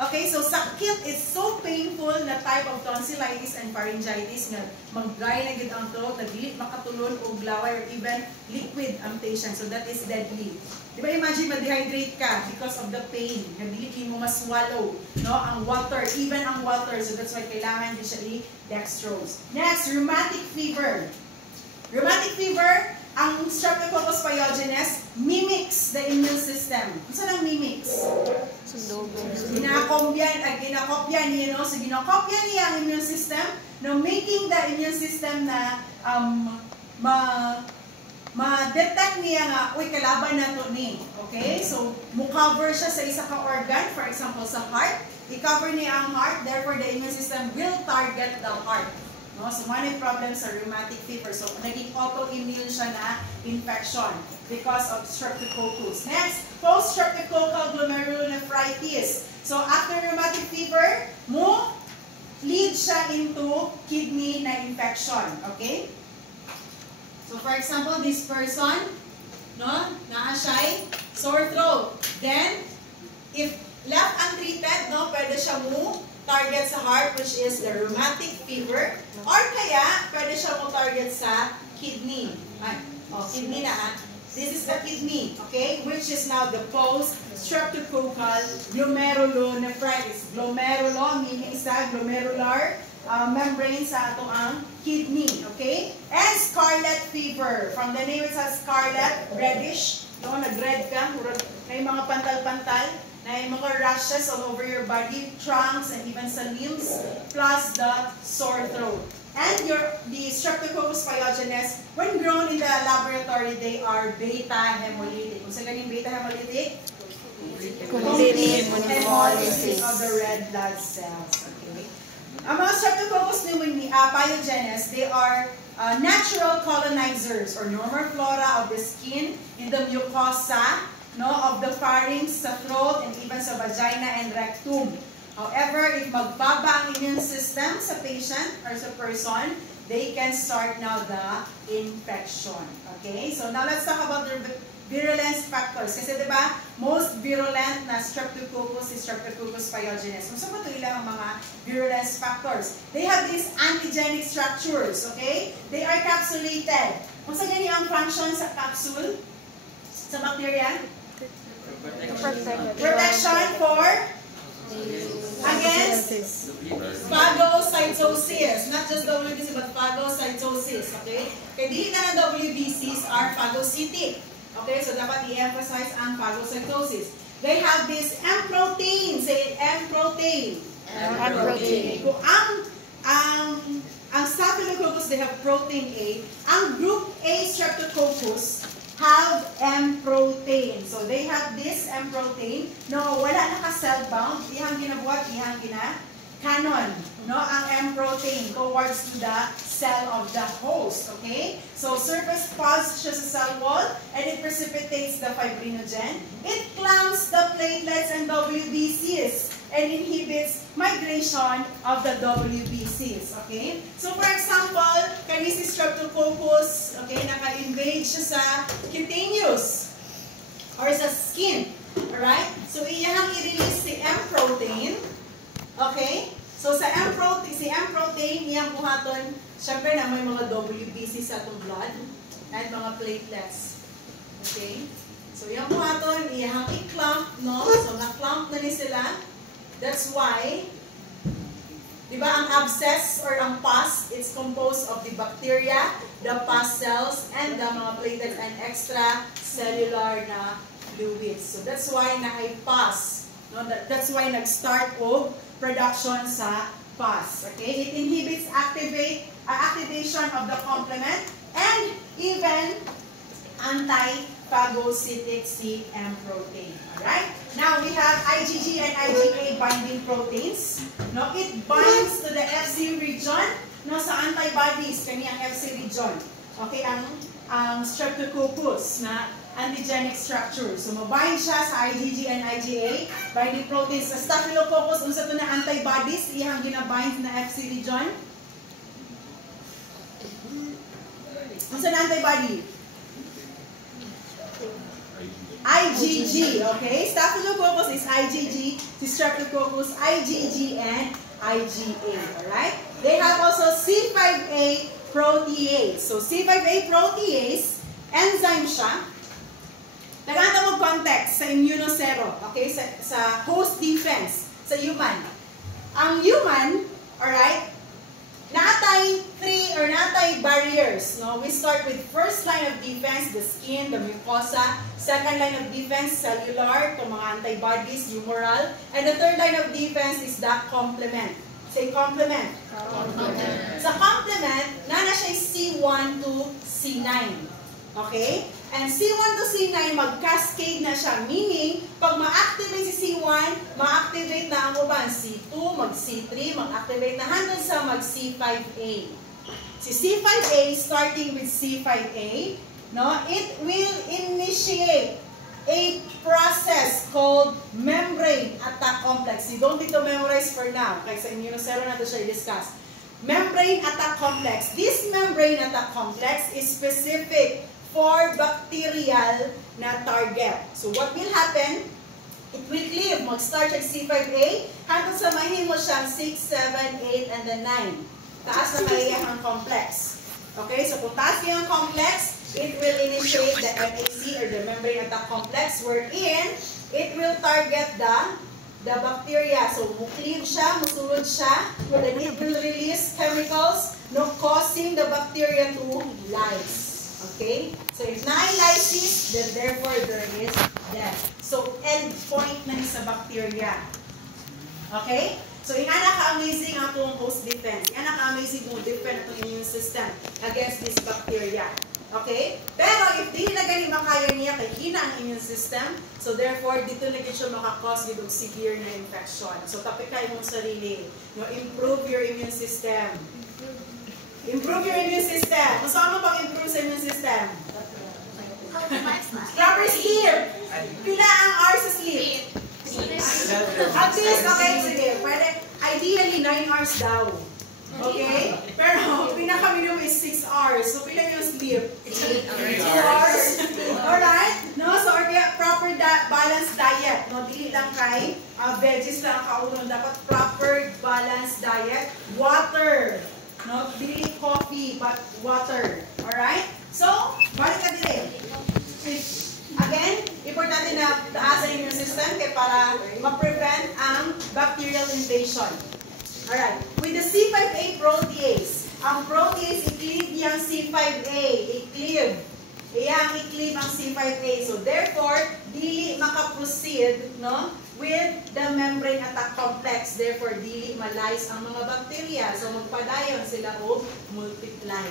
Okay, so sakit is so painful na type of tonsillitis and pharyngitis nga mag-dry na gid ang throat, nagdili makatulon og laway or even liquid ang patient. So that is deadly. Di ba imagine ma-dehydrate ka because of the pain. Nagdili mo ma-swallow, no, ang water, even ang water. So that's why kailangan din siya i-dextrose. Next, rheumatic fever. Rheumatic fever, ang Streptococcus pyogenes mimics the immune system. Ano ang mimics? Ginakopyan niya, no? So, ginakopyan niya ang immune system, no? Making the immune system na ma-detect niya nga, uy, kalaban na to ni. Okay? So, mu-cover siya sa isa ka organ, for example, sa heart. I-cover niya ang heart, therefore the immune system will target the heart. No? So, one problem sa rheumatic fever. So, naging autoimmune siya na infection because of Streptococcus. Next, post-streptococcal glomerulonephritis. So, after rheumatic fever, lead siya into kidney na infection. Okay? So, for example, this person, no, naa siya sore throat. Then, if left untreated, no, pwede siya target sa heart, which is the rheumatic fever, or kaya pwede siya target sa kidney. Kidney na ha. This is the kidney, okay, which is now the post-streptococcal glomerulonephritis. Glomerulo meaning sa glomerular membrane sa atong ang kidney, okay? And scarlet fever. From the name it says scarlet, reddish, no, nag-red ka, may mga pantal-pantal, na mga rashes all over your body, trunks, and even sa limbs, plus the sore throat. And the Streptococcus pyogenes, when grown in the laboratory, they are beta hemolytic. Kung sa ganing beta hemolytic? Complete hemolysis of the red blood cells. Okay. Ang mga Streptococcus pyogenes, they are natural colonizers or normal flora of the skin in the mucosa, no, of the pharynx, sa throat, and even sa vagina and rectum. However, if magbaba ang immune system sa patient or sa person, they can start now the infection. Okay? So now let's talk about the virulence factors. Kasi diba, most virulent na Streptococcus is Streptococcus pyogenes. Kung saan ba ito ilang mga virulence factors? They have these antigenic structures. Okay? They are capsulated. Kung saan yan ang function sa capsule? Sa bacteria? Protection for against phagocytosis. Not just WBC but phagocytosis. Okay? Kaya di na ng WBCs are phagocytic. Okay? So dapat i-emphasize ang phagocytosis. They have this M protein. Say M protein. M protein. Kung ang Staphylococcus, they have protein A. Ang group A Streptococcus have M protein. So they have this M protein. No, wala naka-cell bound. Ihang ginabuhat, ihang canon. No, ang M protein towards to the cell of the host. Okay? So surface pulse siya sa cell wall and it precipitates the fibrinogen. It clamps the platelets and WBCs and inhibits migration of the WBCs. Okay? So for example, kani si Streptococcus, okay, naka-invade siya sa cutaneous or sa skin. Alright? So iyang i-release si M protein. Okay? So sa M protein, si M protein iyang buhaton, syempre na may mga WBC sa atong blood at mga platelets. Okay? So iyang buhaton, iyang i-clump, no? So na-clump na ni sila. That's why Di ba ang abscess or ang pus, it's composed of the bacteria, the pus cells, and the mga platelets and extracellular na fluids. So that's why na ay pus. No? That's why nag-start og production sa pus. Okay? It inhibits activation of the complement and even anti-phagocytic CM protein. Alright? Now, we have IgG and IgA binding proteins. No, it binds to the FC region, no, sa antibodies, kani ang FC region. Okay, ang streptococcus na antigenic structure. So, mabind siya sa IgG and IgA binding proteins. Sa staphylococcus, unsa to na antibodies, iyang ginabind na FC region. Unsa na antibody? IgG, okay? Staphylococcus is IgG, Streptococcus, IgG, and IgA, alright? They have also C5a protease. So, C5a protease, enzyme siya. Naganda mo context sa immunosero, okay? Sa host defense, sa human. Ang human, alright, natay barriers, no? We start with first line of defense, the skin, the mucosa. Second line of defense, cellular, itong mga antibodies, humoral. And the third line of defense is the complement. Say complement. Complement. Sa complement, nana siya C1 to C9. Okay? And C1 to C9, mag-cascade na siya. Meaning, pag ma-activate si C1, ma-activate na ang uban. C2, mag-C3, mag-activate na hanggang sa mag-C5a. Si C5a, starting with C5a, no, it will initiate a process called membrane attack complex. You don't need to memorize for now. Kaya sa immunosero na ito siya i-discuss. Membrane attack complex. This membrane attack complex is specific for bacterial na target. So what will happen? It will cleave. Mag-start siya C5a hanggang sa mahimo siyang 6, 7, 8, and then 9. Taas na kaya ang complex. Okay, so kung taas yung complex, it will initiate the MAC or the membrane attack complex wherein it will target the bacteria. So, mukleave siya, musulod siya, and then it will release chemicals no causing the bacteria to lyse. Okay? So, if na-lysis, then therefore there is death. So, end point na ni sa bacteria. Okay? So, yung ka-amazing ang itong host defense. Yung ka-amazing kung defend itong immune system against this bacteria. Okay? Pero, if di na gani makaya niya, kay hina ang immune system, so therefore, dito na siya makakause with severe na infection. So, tapik ka imong sarili. No, improve your immune system. Improve your immune system. Kung saan mo pang improve sa immune system? Proper sleep. Pila ang hours sa sleep? At least, okay, sige. Pwede, ideally, 9 hours daw. Okay? Pero, pinaka-minimum is 6 hours. So, pila yung sleep? 8 hours. Alright? No? So, or kaya, proper balanced diet. No? Dili lang kay veggies lang kaunon. Dapat proper balanced diet. Water. No? Dili coffee, but water. Alright? So, balik ka din. Again, importante na taasan yung immune system kaya para ma-prevent ang bacterial invasion. Alright. With the C5a protease, ang protease, i-cleave yung C5a. I-cleave. Iyang i-cleave ang C5a. So, therefore, dili makaproceed, no, with the membrane attack complex. Therefore, dili malyse ang mga bacteria. So, magpadayon sila o multiply.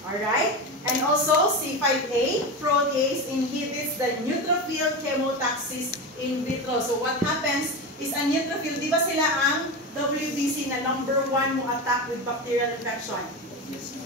Alright? And also, C5a protease inhibits the neutrophil chemotaxis in vitro. So, what happens is a neutrophil, di ba sila ang WBC na number 1 mo attack with bacterial infection?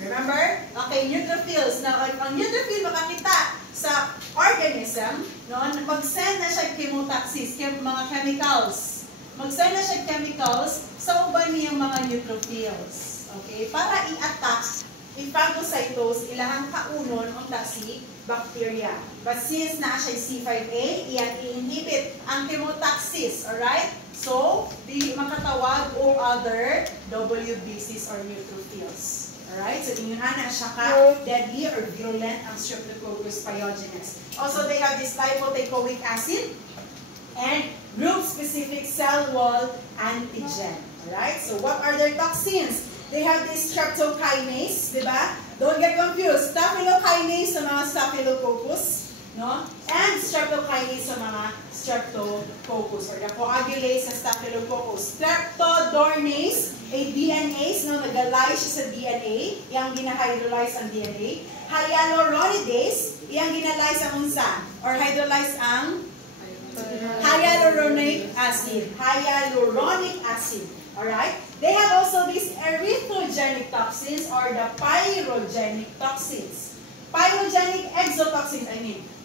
Remember? Okay, neutrophils. Now, ang neutrophil makakita sa organism, no, mag-send na siya chemotaxis, mga chemicals. Mag-send na siya chemicals sa uban niyang mga neutrophils. Okay? Para i-attack i-phagocytose, ilahang kaunon ang si bacteria. But since naa siya C5a, iyang i-inhibit ang chemotaxis. Alright? So, di makatawag o other WBCs or neutrophils. Alright? So, inyo na siya ka-deadly or virulent ang Streptococcus pyogenes. Also, they have this lipoteichoic acid and group-specific cell wall antigen. Alright? So what are their toxins? They have this streptokinase, di ba? Don't get confused. Staphylokinase sa mga Staphylococcus, no? And streptokinase sa mga Streptococcus or the coagulase sa Staphylococcus. Streptodornase, a DNase, no? Nag-align siya sa DNA. Yang gina-hydrolyze ang DNA. Hyaluronidase, yang gina-lyse ang unsa? Or hydrolyze ang hyaluronic acid. Hyaluronic acid. Alright? They have also these erythrogenic toxins or the pyrogenic toxins. Pyrogenic exotoxins,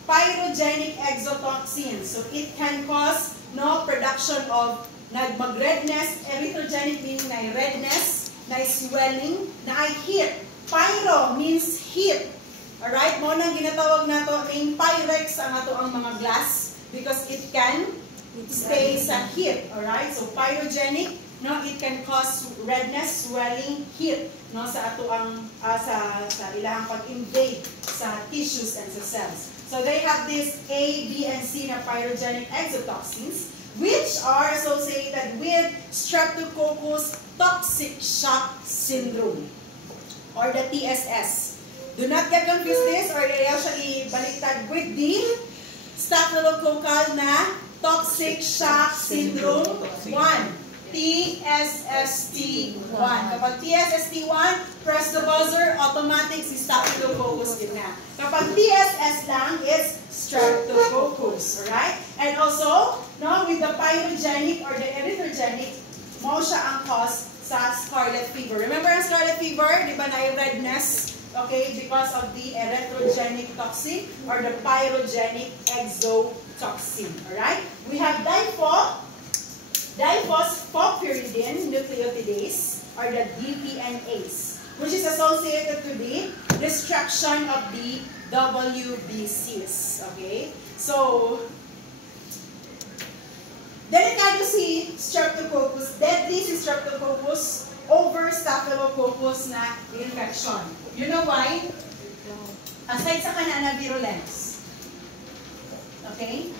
pyrogenic exotoxins. So it can cause no production of mag-redness, erythrogenic meaning na redness, na swelling, na heat. Pyro means heat. Alright? Mo nang ginatawag nato ning pyrex ang ato ang mga glass because it can stay sa heat. Alright? So pyrogenic, no, it can cause redness, swelling, heat, no, sa ato ang sa ilahang pag-invade sa tissues and sa cells. So they have this A, B, and C na pyrogenic exotoxins which are associated with Streptococcus toxic shock syndrome or the TSS. Do not get confused this or ayaw siya ibaliktad with the staphylococcal na toxic shock syndrome 1. TSST1. Kapag TSST1, press the buzzer, automatic si Staphylococcus din na. Kapag TSS lang, it's Streptococcus. Alright? And also, no, with the pyrogenic or the erythrogenic, mo siya ang cause sa scarlet fever. Remember ang scarlet fever? Di ba na redness? Okay, because of the erythrogenic toxin or the pyrogenic exotoxin. Alright? We have diphosphoryridine nucleotidase or the DPNase, which is associated to the destruction of the WBCs. Okay? So, delikado si Streptococcus, deadly si Streptococcus over Staphylococcus na infection. You know why? Aside sa kanana virulence. Okay?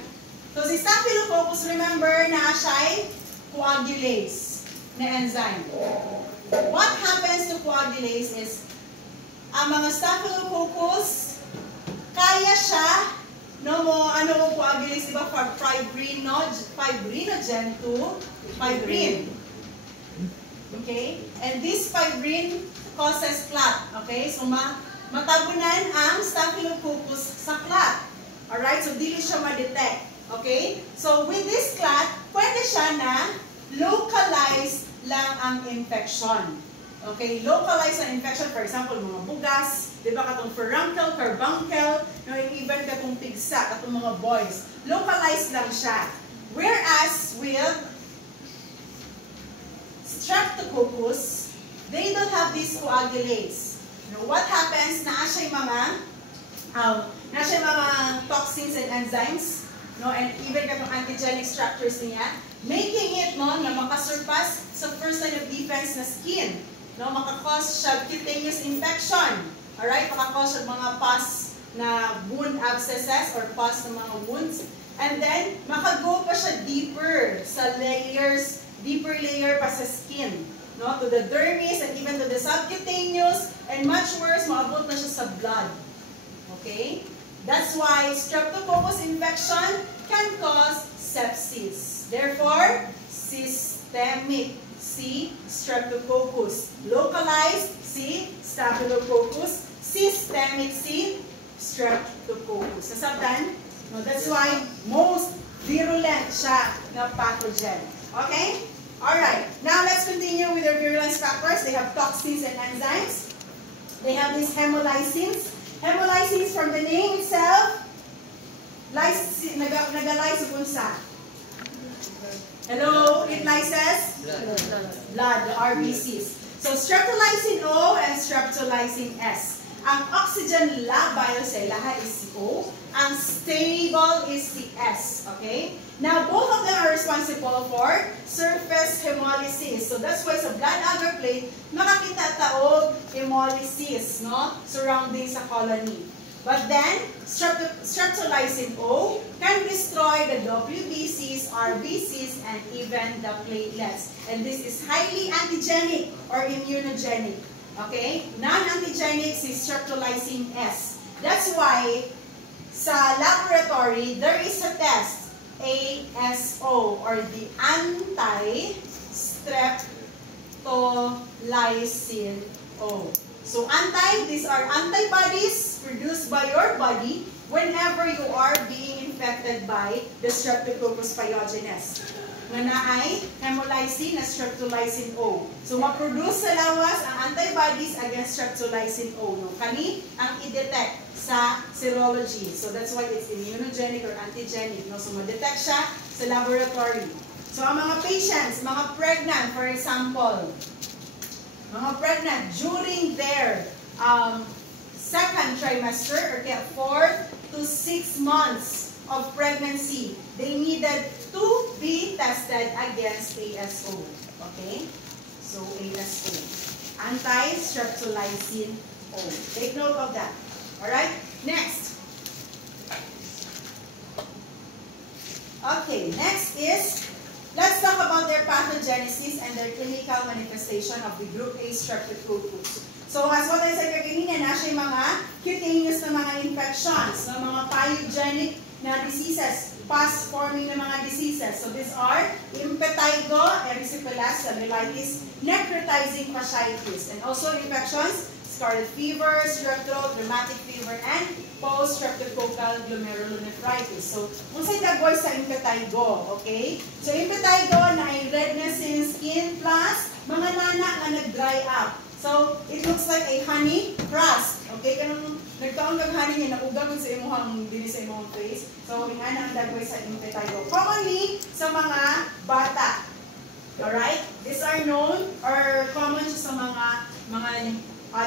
So, si Staphylococcus, remember na siya'y coagulase na enzyme. What happens to coagulase is, ang mga Staphylococcus, kaya siya, ano coagulase, di ba? Fibrinogen to fibrin. Okay? And this fibrin causes clot. Okay? So, matabunan ang Staphylococcus sa clot. Alright? So, dili siya ma-detect. Okay? So, with this clot, pwede siya na localized lang ang infection. Okay? Localized ang infection. For example, mga bugas, di ba katong furuncle, carbuncle, no, even katong pigsa, katong mga boils. Localized lang siya. Whereas, with Streptococcus, they don't have this coagulase. You know, what happens? Naa siya mga toxins and enzymes, no, and even katong antigenic structures niya, making it, no, na makasurpass sa first line of defense na skin, no, makakause siya cutaneous infection, alright, makakause siya mga pus na wound abscesses or pus na mga wounds, and then makago pa siya deeper sa layers, deeper layer pa sa skin, no, to the dermis and even to the subcutaneous, and much worse, maabot na siya sa blood. Okay? That's why Streptococcus infection can cause sepsis. Therefore, systemic, C. Streptococcus. Localized, C. Staphylococcus. Systemic, C. Streptococcus. Nasabtan? No, that's why most virulent siya na pathogen. Okay? Alright. Now, let's continue with our virulence factors. They have toxins and enzymes. They have these hemolysins. Hemolysins, from the name itself, nag-lyse unsa? Hello? It lyses? Blood, the RBCs. So, streptolysin O and streptolysin S. Ang oxygen labile sa ilaha is si O. Ang stable is si S. Okay? Now, both of them are responsible for surface hemolysis. So, that's why sa blood agar plate, makakita taog hemolysis, no? Surrounding sa colony. But then, streptolysin O can destroy the WBCs, RBCs, and even the platelets. And this is highly antigenic or immunogenic. Okay? Non-antigenic is streptolysin S. That's why sa laboratory, there is a test, ASO, or the anti-streptolysin O. So these are antibodies produced by your body whenever you are being infected by the Streptococcus pyogenes. Nga naay hemolysin na streptolysin O. So ma-produce sa lawas ang antibodies against streptolysin O. No? Kani ang i-detect sa serology. So that's why it's immunogenic or antigenic. No? So ma-detect siya sa laboratory. So ang mga patients, mga pregnant, for example, mga pregnant during their second trimester or 4 to 6 months of pregnancy, they needed to be tested against ASO. Okay? So ASO, anti-streptolysin O. Take note of that. Alright? Next. Okay, next is, let's talk about their pathogenesis and their clinical manifestation of the group A Streptococcus. So as what I said kanina, na siya mga cutaneous na mga infections, na mga pyogenic na diseases, pus-forming na mga diseases. So these are impetigo, erysipelas, cellulitis, necrotizing fasciitis, and also infections, scarlet fever, strep throat, rheumatic fever, and post-streptococcal glomerulonephritis. So, kung sa'y dagway sa impetigo, okay? So, impetigo na ay redness in skin plus mga nana nga nag-dry up. So, it looks like a honey crust. Okay? Kanang nagkaon kag honey niya, naugagod sa imuhang dili sa imuhang face. So, nga na ang dagway sa impetigo. Commonly, sa mga bata. Alright? These are known or common sa mga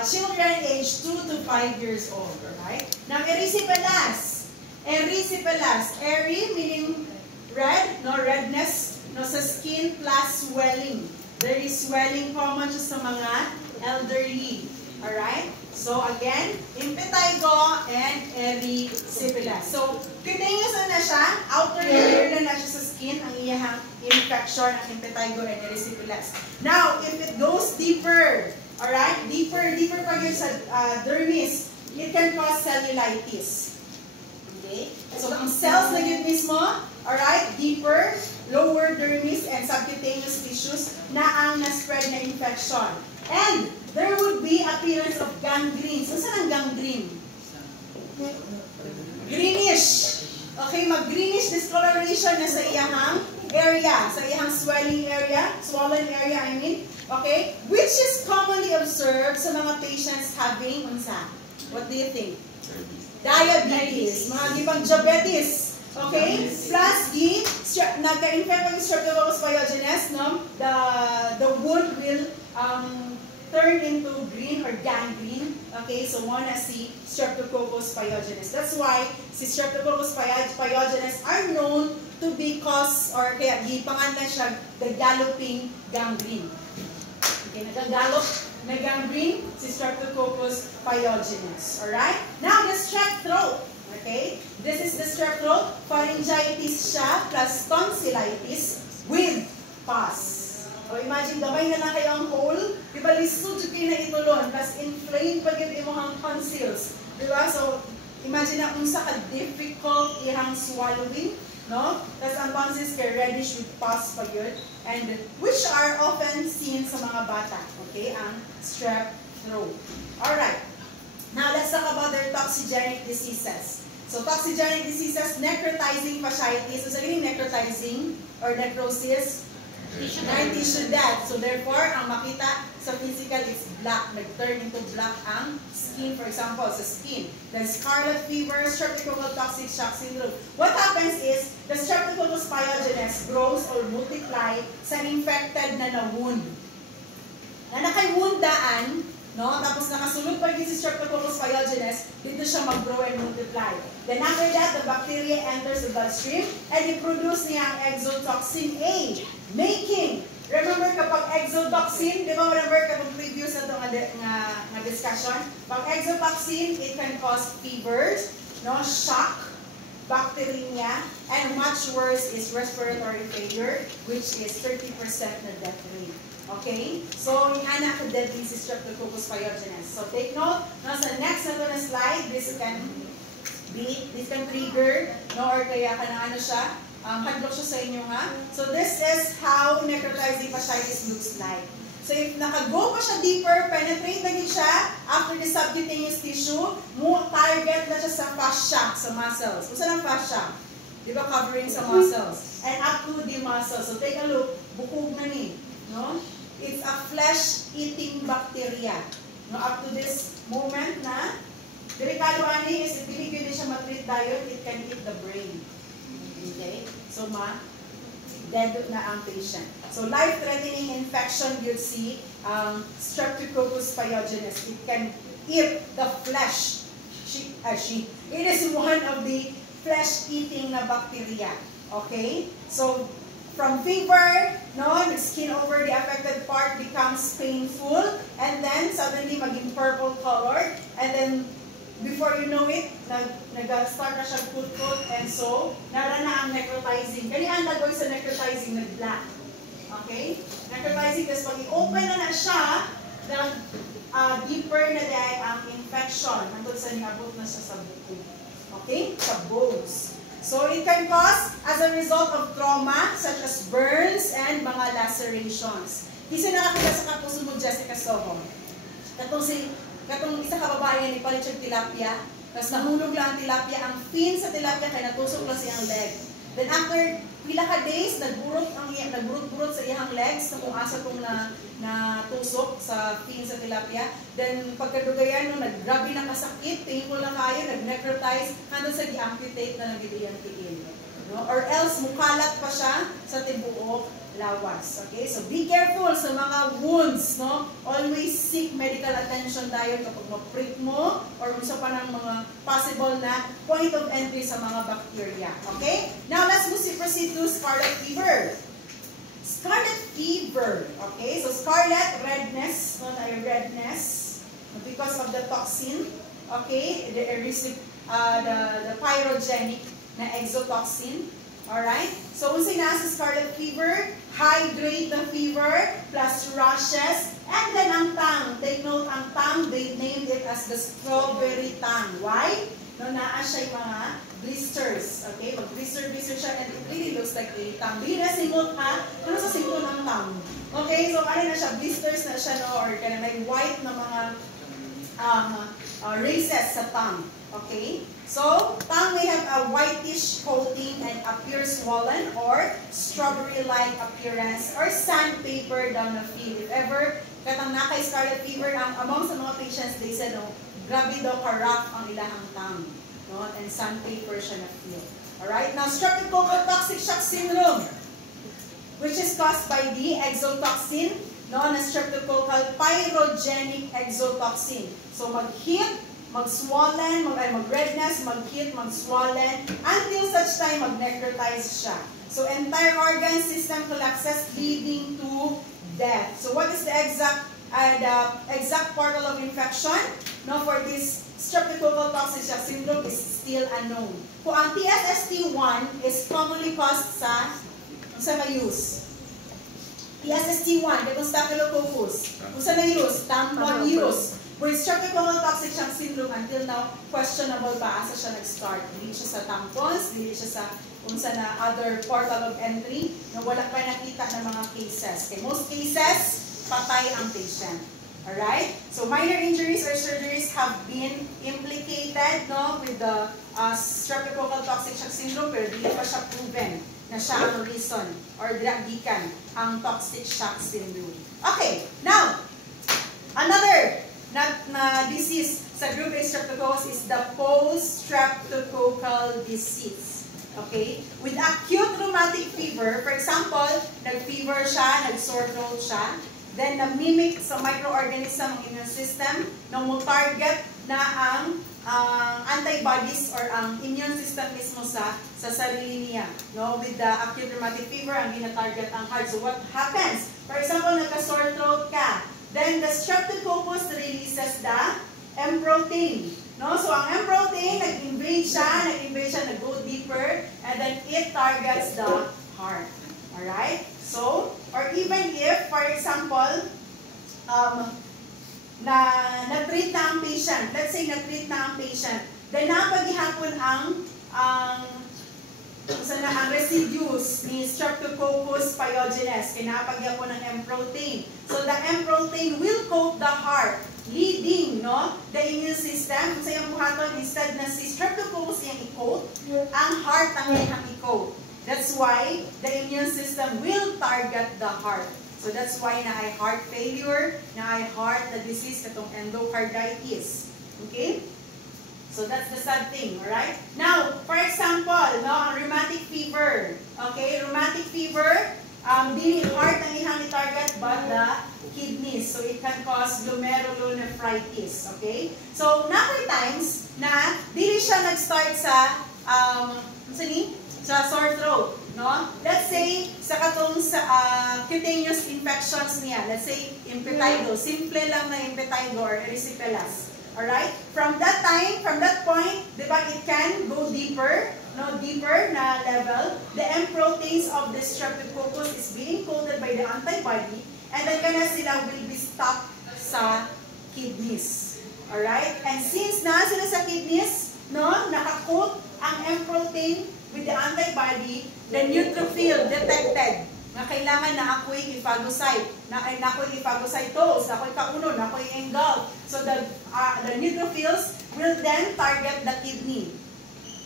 children aged 2 to 5 years old. Alright? Now, erysipelas. Erysipelas. Ery meaning red, no redness, no sa skin plus swelling. There is swelling common sa mga elderly. Alright? So, again, impetigo and erysipelas. So, cutaneous na siya. Outer layer na siya sa skin ang iyahang infection ng impetigo and erysipelas. Now, if it goes deeper, alright, deeper pa yun sa dermis, it can cause cellulitis. Okay? So, ang cells na yun mismo, alright, deeper, lower dermis, and subcutaneous tissues na ang na-spread na infection. And there would be appearance of gangrene. So, saan ang gangrene? Greenish. Okay, mag-greenish discoloration na sa iyahang area, sa iyahang swelling area, swollen area, I mean. Okay? Which is commonly observed sa mga patients having unsa? What do you think? Diabetes. Mga gibang diabetes. Okay? Plus, nagka-infect ng Streptococcus pyogenes, no? The wound will turn into green or gangrene. Okay? So, muna si Streptococcus pyogenes. That's why si Streptococcus pyogenes are known to be cause or kaya gipangalan siya the galloping gangrene. Okay, nagagallop na gangrene si Streptococcus pyogenes. Alright? Now, the strep throat. Okay? This is the strep throat. Pharyngitis siya plus tonsillitis with pus. So, imagine, gamay na lang kayo ang hole. Diba, lisod kayo na itulon. Plus, inflamed pa yun imong tonsils. Diba? So, imagine na kung sa ka-difficult ihang swallowing. No? Tapos ang tonsils kay reddish with pus pa yun. And which are often seen sa mga bata. Okay? Ang strep throat. Alright. Now, let's talk about their toxigenic diseases. So, toxigenic diseases, necrotizing fasciitis. So, sabihin necrotizing or necrosis, tissue death. So, therefore, ang makita sa physical is black. Nag-turn into black ang skin, for example, sa skin. Then, scarlet fever, streptococcal toxic shock syndrome. What happens is, the Streptococcus pyogenes grows or multiply sa infected na wound. Na nakay-woundaan, no? Tapos nakasulod pa rin si Streptococcus pyogenes, dito siya mag-grow and multiply. Then after that, the bacteria enters the bloodstream and it produce niya ang exotoxin A, making, remember kapag exotoxin, di ba remember kapag previous na ito nga discussion, pag exotoxin, it can cause fevers, no, shock, bacteremia, and much worse is respiratory failure, which is 30% na death rate. Okay? So, yung anak ko deadly si Streptococcus pyogenes. So, take note, no, sa next na to na slide, this can trigger, no, or kaya ka na ano siya, hadlock siya sa inyo ha. So, this is how necrotizing fasciitis looks like. So, if nakago pa siya deeper, penetrate na siya, after the subcutaneous tissue, target na siya sa fascia, sa muscles. Kung saan ang fascia? Di ba covering sa muscles? And up to the muscles. So, take a look. Bukog na ni. No? It's a flesh-eating bacteria. No? Up to this moment na, delikado ani is, if hindi siya matreat diet, it can eat the brain. Okay? So, dead na ang patient. So, life-threatening infection, you'll see, Streptococcus pyogenes. It can eat the flesh. It is one of the flesh-eating na bacteria. Okay? So, from fever, no, the skin over the affected part becomes painful, and then suddenly maging purple color, and then before you know it, nag-start na siya put-put, and so, narana ang necrotizing. Kaya ang nagawin sa necrotizing, nag-black. Okay? Necrotizing, kasi pag i-open na siya, deeper na dahil ang infection. Nandun sa niabot na siya sa buko. Okay? Sa bones. So, it can cause as a result of trauma, such as burns and mga lacerations. Isa nakakita sa kapuso mo, Jessica Soho. Katong isa ka babae ni palit siya tilapia, tapos nahulog lang ang tilapia, ang fin sa tilapia kaya natusok lang siyang leg. Then after pila ka days, nagburot sa iyang legs na kung asa kong natusok sa fin sa tilapia. Then pagkadugayan no, naggrabe na kasakit, painful na kayo, nag-necrotize, hanggang sa di-amputate na nag-iyang tigil. No? Or else, mukalat pa siya sa tibuok lawas. Okay? So, be careful sa mga wounds, no? Always seek medical attention tayo kapag ma-prick mo or sa pa ng mga possible na point of entry sa mga bacteria. Okay? Now, let's proceed to scarlet fever. Scarlet fever. Okay? So, scarlet, redness, no? Redness because of the toxin. Okay? The pyrogenic na exotoxin. Alright? So, unsay na sa scarlet fever, high-grade na fever, plus rashes, and then ang tongue. Take note, ang tongue, they named it as the strawberry tongue. Why? No, naa siya yung mga blisters. Okay? Mag-blister siya, and it really looks like a tongue. Hindi na singot ha? Ano sa singot ng tongue? Okay? So, ano na siya? Blisters na siya, no? Or may white na mga races sa tongue. Okay? So, tongue may have a whitish coating and appear swollen or strawberry-like appearance or sandpaper down the field. If ever, katang nakay scarlet fever, among sa mga patients, they said, no, grabe daw ka-rough ang ilahang tongue. No? And sandpaper siya na feel. Alright? Now, streptococcal toxic shock syndrome, which is caused by the exotoxin known as streptococcal pyrogenic exotoxin. So, mag-hit, mag-swollen, mag-redness, mag-hit, mag-swollen, until such time mag-necrotize siya. So, entire organ system collapses, leading to death. So, what is the exact portal of infection? No, for this streptococcal toxic shock syndrome is still unknown. Kung ang TSST1 is commonly caused sa use. TSST1, itong staphylococcus. Kung saan na-use? Tampon use. With streptococcal toxic shock syndrome, until now, questionable ba asa siya nag-start? Dili siya sa tampons, dili siya sa unsa na other portal of entry, na wala pa nakita ng mga cases. Okay, most cases, patay ang patient. Alright? So, minor injuries or surgeries have been implicated, no, with the streptococcal toxic shock syndrome, pero dili pa siya proven na siya ang reason or gikan ang toxic shock syndrome. Okay, now, another na disease sa group A streptococcus is the post-streptococcal disease. Okay? With acute rheumatic fever, for example, nag-fever siya, nag-sore throat siya, then na-mimic sa microorganism ng immune system, na mo-target na ang antibodies or ang immune system mismo sa sarili niya. No? With the acute rheumatic fever, ang gina-target ang heart. So what happens? For example, nagka-sore throat ka. Then the streptococcus releases the M protein. No? So ang M protein, nag-invade siya, nag-go deeper, and then it targets the heart. Alright? So, or even if, for example, na-treat na ang patient, let's say na-treat na ang patient, then napaghihapon ang residues ni Streptococcus pyogenes, kinapaghihapon ng M protein. So the M protein will coat the heart, leading the immune system. Sa iyong buhaton, instead na si Streptococcus yung i-coat, ang heart ang iyang i-coat. That's why the immune system will target the heart. So that's why na ay heart failure, na ay heart na disease katong endocarditis. Okay? So that's the sad thing, alright? Now, for example, rheumatic fever. Okay, rheumatic fever, dili heart ang ihang i-target but the kidneys. So it can cause glomerulonephritis. Okay? So, nakoy times na dili siya nag-start sa sa sore throat, no? Let's say, sa katong cutaneous infections niya, let's say, impetigo, simple lang na impetigo or erysipelas. Alright? From that point, di ba, it can go deeper, deeper na level. The M proteins of the Streptococcus is being coated by the antibody, and then kana sila will be stuck sa kidneys. Alright? And since na sila sa kidneys, naka-coat ang M protein with the antibody, the neutrophil detected na kailangan na ako'y i-phagocyte, na ako'y i-phagocytose, na ako'y kauno, na ako'y engulf. So the neutrophils will then target the kidney.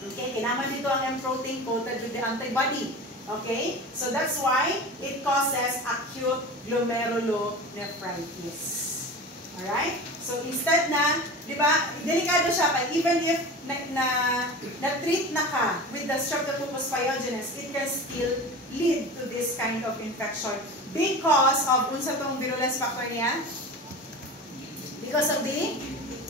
Okay, kailangan dito ang M protein coated with the antibody. Okay, so that's why it causes acute glomerulonephritis. Alright? So instead na, di ba, delikado siya pa, even if na-treat na ka with the Streptococcus pyogenes, it can still lead to this kind of infection because of, unsa tong virulence factor niya? Because of the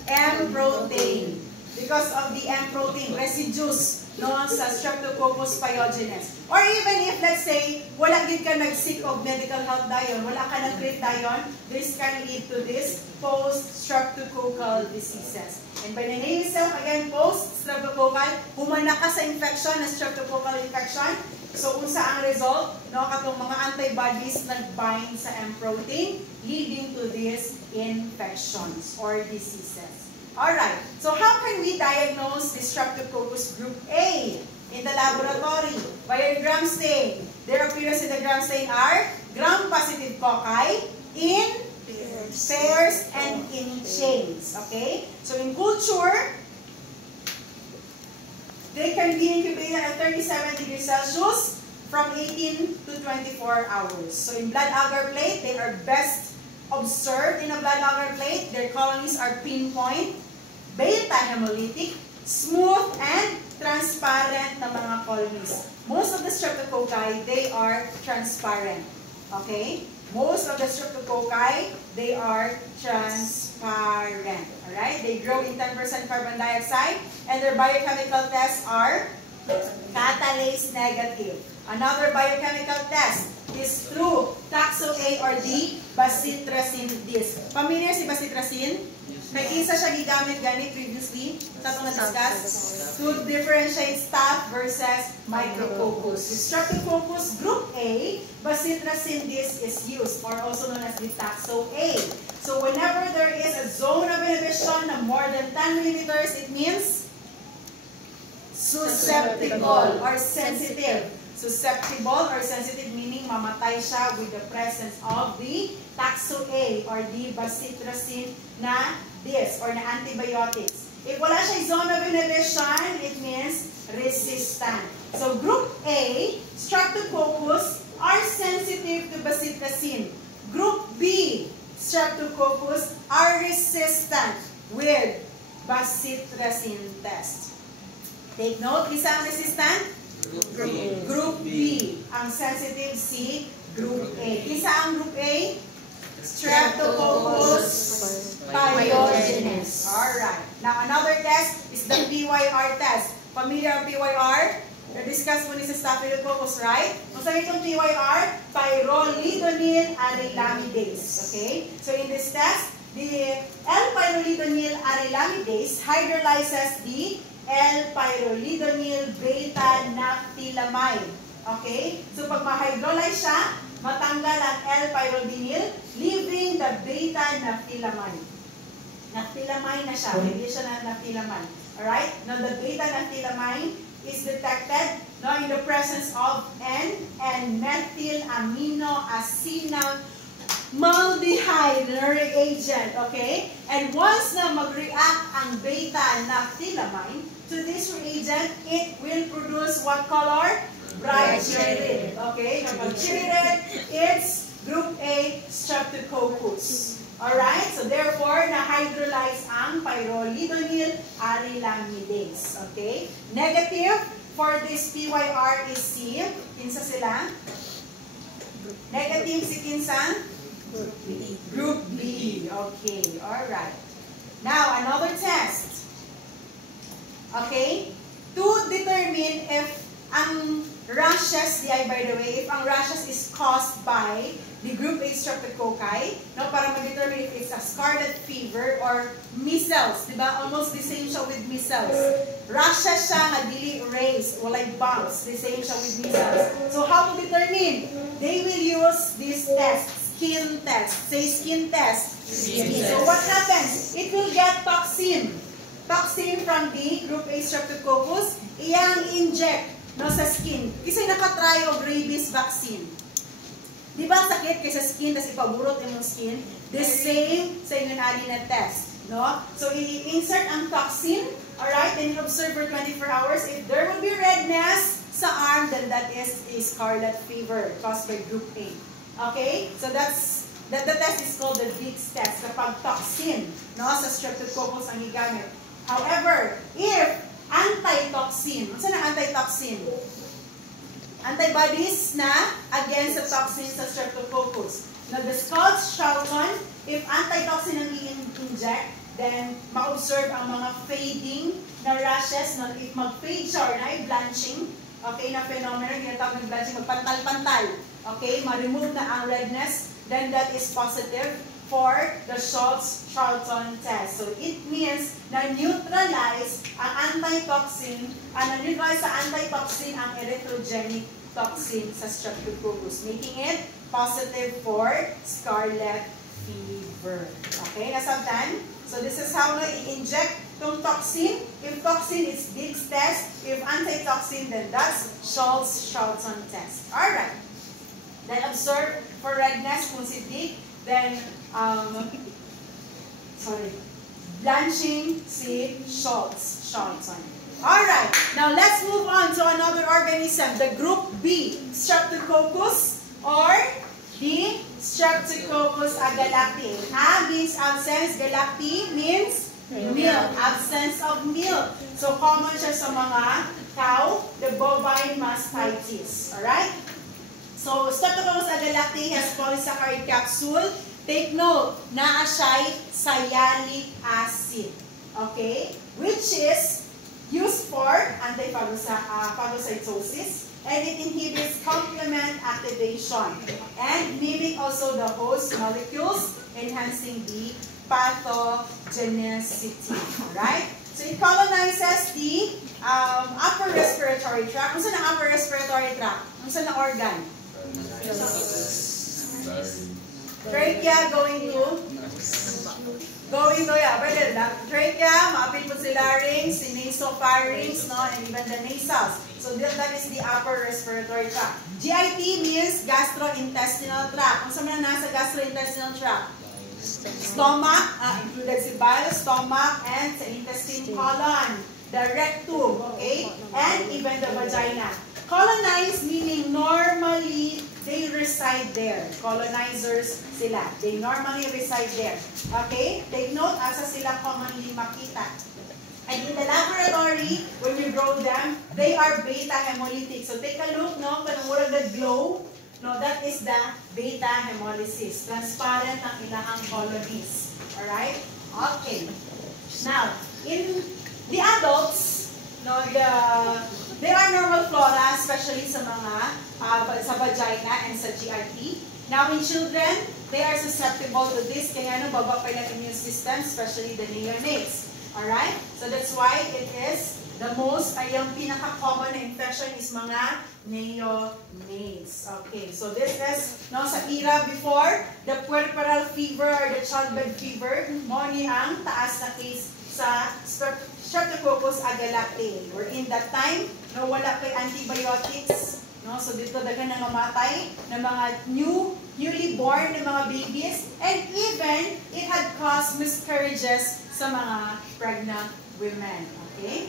M protein. Because of the M protein residues sa Streptococcus pyogenes. Or even if, let's say, wala gid ka nag-seek of medical health dayon, wala ka nag-treat dayon, this can lead to this post-streptococcal diseases. And by the name itself, again, post-streptococcal, humana ka sa infection, na streptococcal infection. So, unsa ang result? Katong mga antibodies nag-bind sa M protein, leading to these infections or diseases. Alright, so how can we diagnose the Streptococcus group A in the laboratory? By a gram stain. Their appearance in the gram stain are gram-positive cocci in pairs and in chains. Okay? So in culture, they can be incubated at 37 degrees Celsius from 18 to 24 hours. So in blood agar plate, they are best observed in a blood agar plate. Their colonies are pinpoint, beta hemolytic, smooth, and transparent na mga colonies. Most of the streptococci, they are transparent. Okay? Most of the streptococci, they are transparent. Alright? They grow in 10% carbon dioxide, and their biochemical tests are catalase negative. Another biochemical test is through taxo A or D, bacitracin disc. Familiar si bacitracin? May isa siya gigamit gani previously sa itong na-discuss to differentiate staph versus micrococcus. With Streptococcus group A, bacitracin disc is used, or also known as the taxo A. So whenever there is a zone of inhibition na more than 10 millimeters, it means susceptible or sensitive. Susceptible or sensitive meaning mamatay siya with the presence of the taxo A or the bacitracin na disc or na antibiotics. If wala siya zone of inhibition, it means resistant. So group A, Streptococcus, are sensitive to bacitracin. Group B, Streptococcus, are resistant with bacitracin test. Take note, isa ang resistant? Group B. Ang sensitive si Group A. Isa ang Group A? Streptococcus pyogenes. Alright. Now, another test is the PYR test. Familiar ang PYR? Na-discuss mo ni sa Staphylococcus, right? Kung saan itong PYR? Pyrrolidonyl arylamidase. Okay? So, in this test, the L-pyrrolidonyl acrylamidase hydrolyzes the L-pyrrolidonyl beta-naphthylamine. Okay? So pag ma-hydrolyze siya, matanggal ang L-pyrrolidonyl, leaving the beta-naphthylamine. Naphthylamine na siya, hindi siya na naphthylamine. Alright? Now the beta-naphthylamine is detected in the presence of N and methylaminoacetaldehyde reagent, okay? And once na mag-react ang beta-naphthylamine to this reagent, it will produce what color? Bright cherry red. Okay? Kapag cherry red, it's group A Streptococcus. Alright? So therefore, na-hydrolyze ang pyrrolidonyl acrylamidase. Okay? Negative for this PYR is C. Kinsa sila? Negative si kinsa? Group B. Okay. Alright. Now, another test. Okay? To determine if ang rashes, by the way, if ang rashes is caused by the group A streptococci, para ma-determine if it's a scarlet fever or measles, diba? Almost the same siya with measles. Rashes siya nga dili raised or like bumps, the same siya with measles. So how to determine? They will use this test, skin test. Say skin test. Skin. So what happens? It will get toxin. Toxin from the group A streptococcus, iyang inject sa skin. Kasi nakatry og rabies vaccine. Di ba sakit kaysa skin, tapos ipaburot imong skin? The same sa inyong na test. No? So, i-insert ang toxin, alright, then observe for 24 hours. If there will be redness sa arm, then that is a scarlet fever caused by group A. Okay? So, the test is called the Vicks test. Kapag toxin, sa streptococcus ang igamit. However, if antitoxin. Ano na antitoxin? Antibodies na against the toxin sa streptococcus. Now, the Scholz-Charlton, if antitoxin ang i-inject, then ma-observe ang mga fading na rashes. Now, if mag-fade siya or blanching, okay, na phenomenon, ginatawag ng blanching, magpantal-pantal, okay, ma-remove na ang redness, then that is positive for the Scholz-Charlton test. So, it means na neutralize ang antitoxin, na-neutralize sa antitoxin ang erythrogenic toxin sa streptococcus, making it positive for scarlet fever. Okay, nasabtan? So, this is how na i-inject itong toxin. If toxin, it's Vicks test. If antitoxin, then that's Scholz-Charlton test. Alright. Then, observe for redness kung si Vick. Then, blanching si Scholz-Charlton. Alright, now let's move on to another organism, the group B, Streptococcus or the Streptococcus agalactiae. A means absence, galacti means milk, absence of milk. So common siya sa mga cow, the bovine mastitis. Alright? So, Streptococcus agalactiae has polysaccharide capsule. Take note, naa siya'y sialic acid. Okay? Which is used for anti-phagocytosis, and it inhibits complement activation and mimic also the host molecules, enhancing the pathogenicity. Alright? So, it colonizes the upper respiratory tract. Ano sa upper respiratory tract? Ano sa organ? Trachea going to trachea, maapit po si larynx, si nasopharynx, and even the nasals. So that is the upper respiratory tract. GIT means gastrointestinal tract. Kung saan na nasa gastrointestinal tract? Stomach, included si bile, stomach, and sa intestine colon, the rectum, okay? And even the vagina. Colonized meaning normally they reside there. Colonizers sila. They normally reside there. Okay? Take note, asa sila commonly makita. And in the laboratory, when you grow them, they are beta hemolytic. So take a look, kanang murag the glow, that is the beta hemolysis. Transparent ang ilahang colonies. Alright? Okay. Now, in the adults, no, they are normal flora, especially sa mga, sa vagina and sa GIT. Now, in children, they are susceptible to this, kaya ano, baba pa ng immune system, especially the neonates. Alright? So that's why it is the most, yung pinaka-common na infection is mga neonates. Okay, so this is, no, sa era before, the puerperal fever or the childbed fever, mo ni ang taas na case sa Streptococcus agalactiae. Or in that time, no, wala kay antibiotics, no, so dito dagan na mamatay ng mga newly born na mga babies, and even it had caused miscarriages sa mga pregnant women. Okay?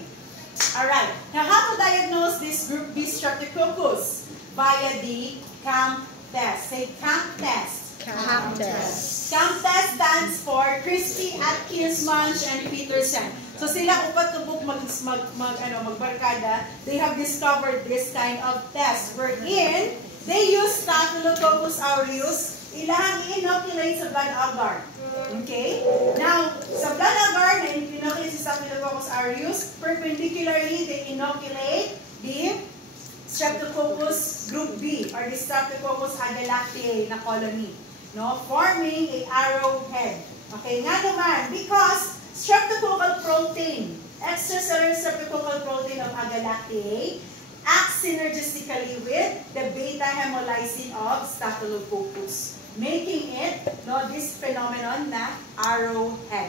Alright. Now, how to diagnose this group B Streptococcus? Via the CAMP test. Say CAMP test. CAMP test. CAMP test stands for Christie, Atkins, Munch, and Peterson. So sila upat kabuk magbarkada, they have discovered this kind of test wherein they use Staphylococcus aureus, ilang inoculate sa blood agar. Okay? Now, sa blood agar na inoculate si Staphylococcus aureus, perpendicularly they inoculate the Streptococcus group B or the Streptococcus agalactiae na colony, no, forming a arrowhead. Okay, nga naman, because streptococcal protein, extracellular streptococcal protein of agalactiae, acts synergistically with the beta hemolysin of Staphylococcus, making it, no, this phenomenon na arrowhead.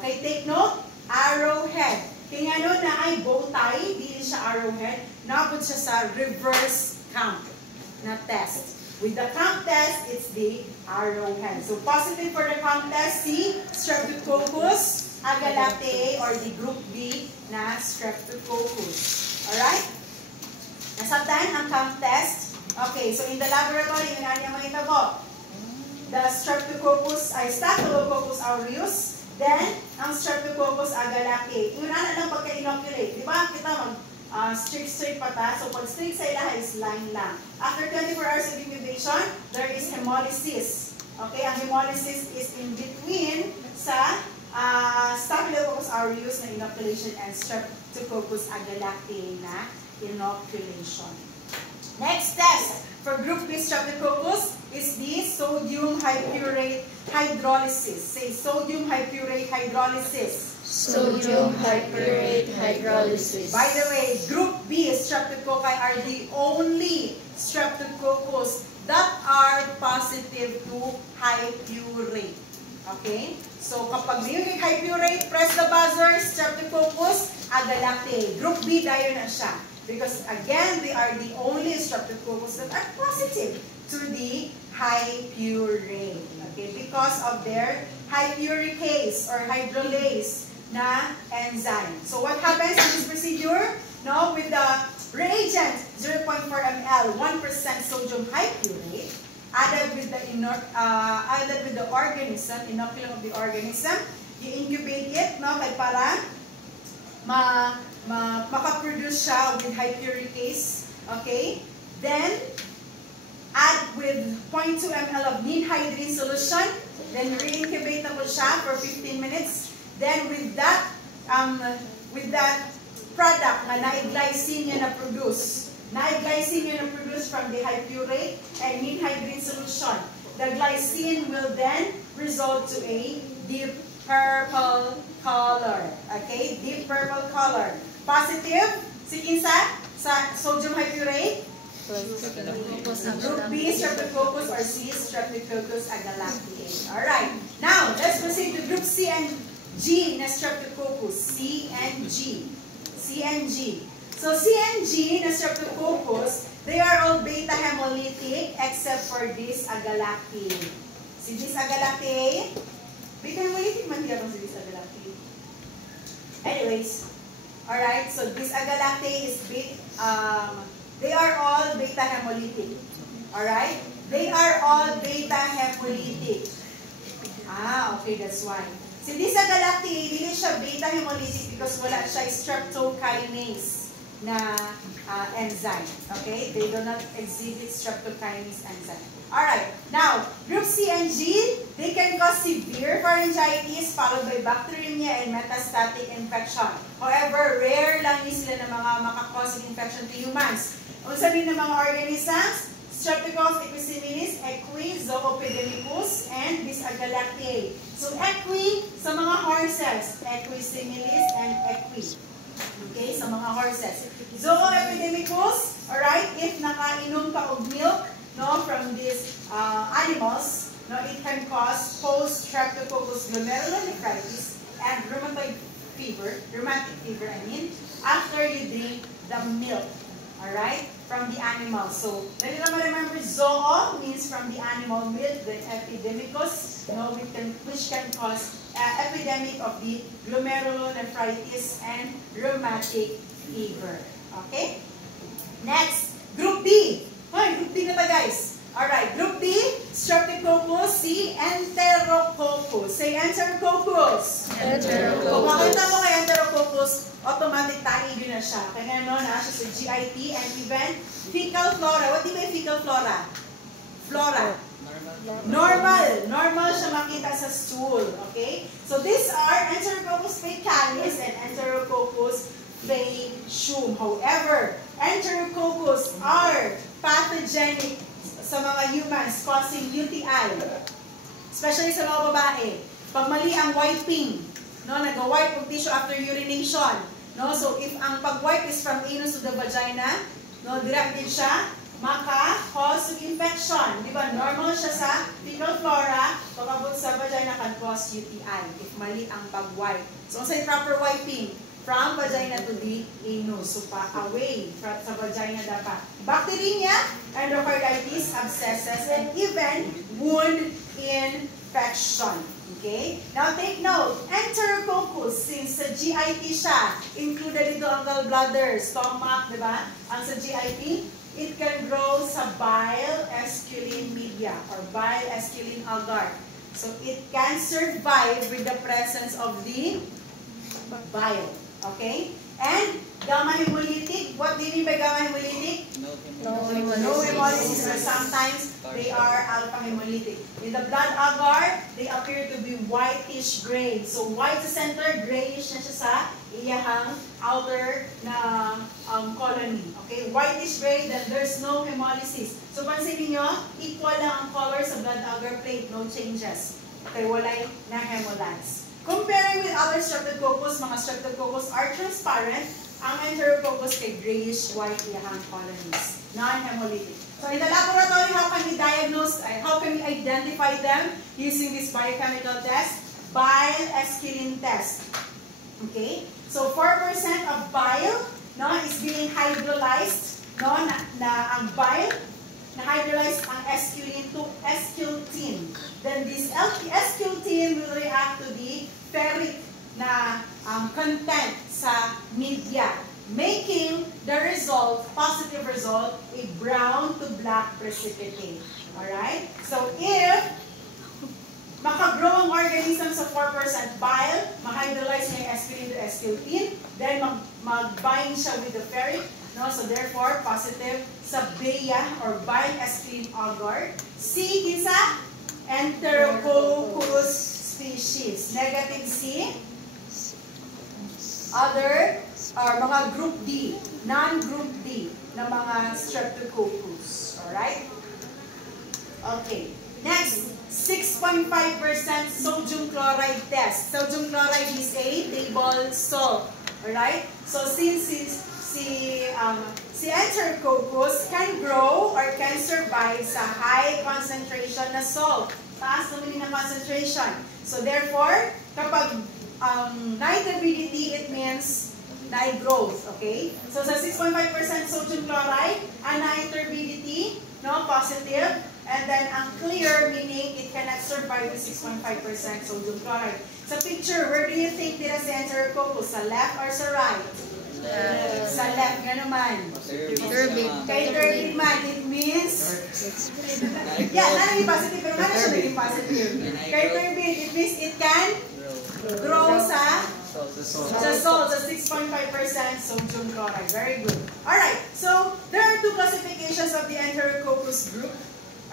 Okay, take note, arrowhead. Kaya ano na ay bow tie, di siya arrowhead, nabot siya sa reverse CAMP na test. With the CAMP test, it's the arrowhead. So positive for the CAMP test, C, Streptococcus agalactiae or the group B na Streptococcus. Alright? Nasabtan ang CAMP test. Okay, so in the laboratory, yun na niya makita ko. The Staphylococcus aureus, then ang Streptococcus agalactiae. Yun na lang pagka-inoculate. Di ba? Kita straight pa ta. So pag straight sa ilaha is line lang. After 24 hours of incubation, there is hemolysis. Okay, ang hemolysis is in between sa Staphylococcus aureus na inoculation and Streptococcus agalactiae na inoculation. Next test for group B Streptococcus is the sodium hypurate hydrolysis. Say sodium hypurate hydrolysis. Sodium hypurate hydrolysis. By the way, group B Streptococci are the only Streptococcus that are positive to hypurate. Okay? So, kapag may hypurate, press the buzzer, Streptococcus agalactiae. Group B, dayo na siya. Because, again, they are the only Streptococcus that are positive to the hypurate. Okay? Because of their hypuricase or hydrolase na enzyme. So, what happens in this procedure? No, with the reagent, 0.4 ml, 1% sodium hypurate, added with the organism, inoculum of the organism, you incubate it, no, kay para makaproduce siya with hypuricase, okay? Then, add with 0.2 ml of ninhydrin solution, then re-incubate na po siya for 15 minutes. Then, with that product na naiglycine na produce from the hypurate and ninhydrin solution, the glycine will then result to a deep purple color. Okay? Deep purple color. Positive, sikinsa sa sodium hypurate. Group B, Streptococcus, or C, Streptococcus agalactiae. Alright. Now, let's proceed to group C and G na Streptococcus. C and G. C and G. So, C and G na Streptococcus, they are all beta hemolytic except for this agalactiae. Si this agalactiae, beta hemolytic man diya si this agalactiae. Anyways, alright, so this agalactiae is they are all beta hemolytic. Alright? They are all beta hemolytic. Okay, that's why. Si this agalactiae, hindi siya beta hemolytic because wala siya streptokinase. na enzyme. Okay? They do not exhibit streptokinase enzyme. Alright, now, group C and G, they can cause severe pharyngitis followed by bacteremia and metastatic infection. However, rare lang yun sila ng mga makacausing infection to humans. Kung sabihin ng mga organisms, Streptococcus equisimilis, equi, zoopidemicus, and Bisaggalactiae. So, equi sa mga horses, equisimilis and equi. Okay, sa mga horses. Zoopidemicus, alright, if nakainom ka of milk, no, from these animals, no, it can cause post-streptococcus glomerulonephritis and rheumatic fever, after you drink the milk, alright, from the animal. So, let me remember, zoo means from the animal milk, then epidemicus, no, which can cause epidemic of the glomerulonephritis and rheumatic fever. Okay? Next, group B. Hoy, group B na ta, guys. Alright, group B, Streptococcus, C, Enterococcus. Say Enterococcus. Enterococcus. Kung makita mo kay Enterococcus, automatic tayo na siya. Kaya no, na siya sa GIT and even fecal flora. What do you mean fecal flora? Flora. Normal siya makita sa stool. Okay? So these are Enterococcus faecalis and Enterococcus faecium. However, Enterococcus are pathogenic sa mga humans causing UTI. Especially sa mga babae. Pag mali ang wiping, no, nag-wipe of tissue after urination. No? So if ang pag-wipe is from anus to the vagina, no, directed siya, maka-cause of infection. Di ba? Normal siya sa fecal flora, pagabot sa vagina can cause UTI if mali ang pag-wipe. So, sa proper wiping, from vagina to the anus. So, away sa vagina dapat. Bacteremia, endocarditis, abscesses, and even wound infection. Okay? Now, take note. Enterococcus, since sa GIT siya, included dito ang gallbladder, stomach, di ba? Ang sa GIT, it can grow sa bile esculin media or bile esculin agar. So, it can survive with the presence of the bile. Okay? And gamma hemolytic, what do you mean by gamma hemolytic? No hemolysis, or sometimes they are alpha hemolytic. In the blood agar, they appear to be whitish gray. So white sa center, grayish na siya sa iyahang outer na colony. Okay? Whitish gray, then there's no hemolysis. So pansin niyo, equal lang ang color sa blood agar plate, no changes. Okay, walay na hemolytes. Comparing with other Streptococcus, mga Streptococcus are transparent. Ang Enterococcus kay grayish-white iyahang colonies, non-hemolytic. So in the laboratory, how can we diagnose, how can we identify them using this biochemical test? Bile esculin test. Okay? So 4% of bile, no, is being hydrolyzed, no, na ang bile na-hydrolyze ang esculin to escultin. Then this escultin will react to the ferric na content sa media, making the result, positive result, a brown to black precipitate. Alright? So if makagrow ang organism sa 4% bile, ma-hydrolyze niya yung esculin to escultin, then mag-bind siya with the ferric, no? So therefore, positive sa BEA or bile esculin agar. C is a Enterococcus species. Negative C. Other or mga group D, non-group D na mga Streptococcus. Alright? Okay. Next, 6.5% sodium chloride test. Sodium chloride is a table salt. Alright? So since si Enterococcus can grow or can survive sa high concentration na salt. Taas naman na concentration. So therefore, kapag niturbidity, it means growth. Okay? So sa 6.5% sodium chloride, ang niturbidity, no, positive. And then ang clear, meaning it cannot survive with 6.5% sodium chloride. Sa picture, where do you think dira si Enterococcus? Sa left or sa right? Sa left nga naman. Turbid. Kay turbid man, it means yeah, naging positive, pero nga na siya naging positive. Kay turbid, it means it can grow sa Sa salt, sa 6.5% sodium chloride. Very good. Alright, so there are two classifications of the Enterococcus group.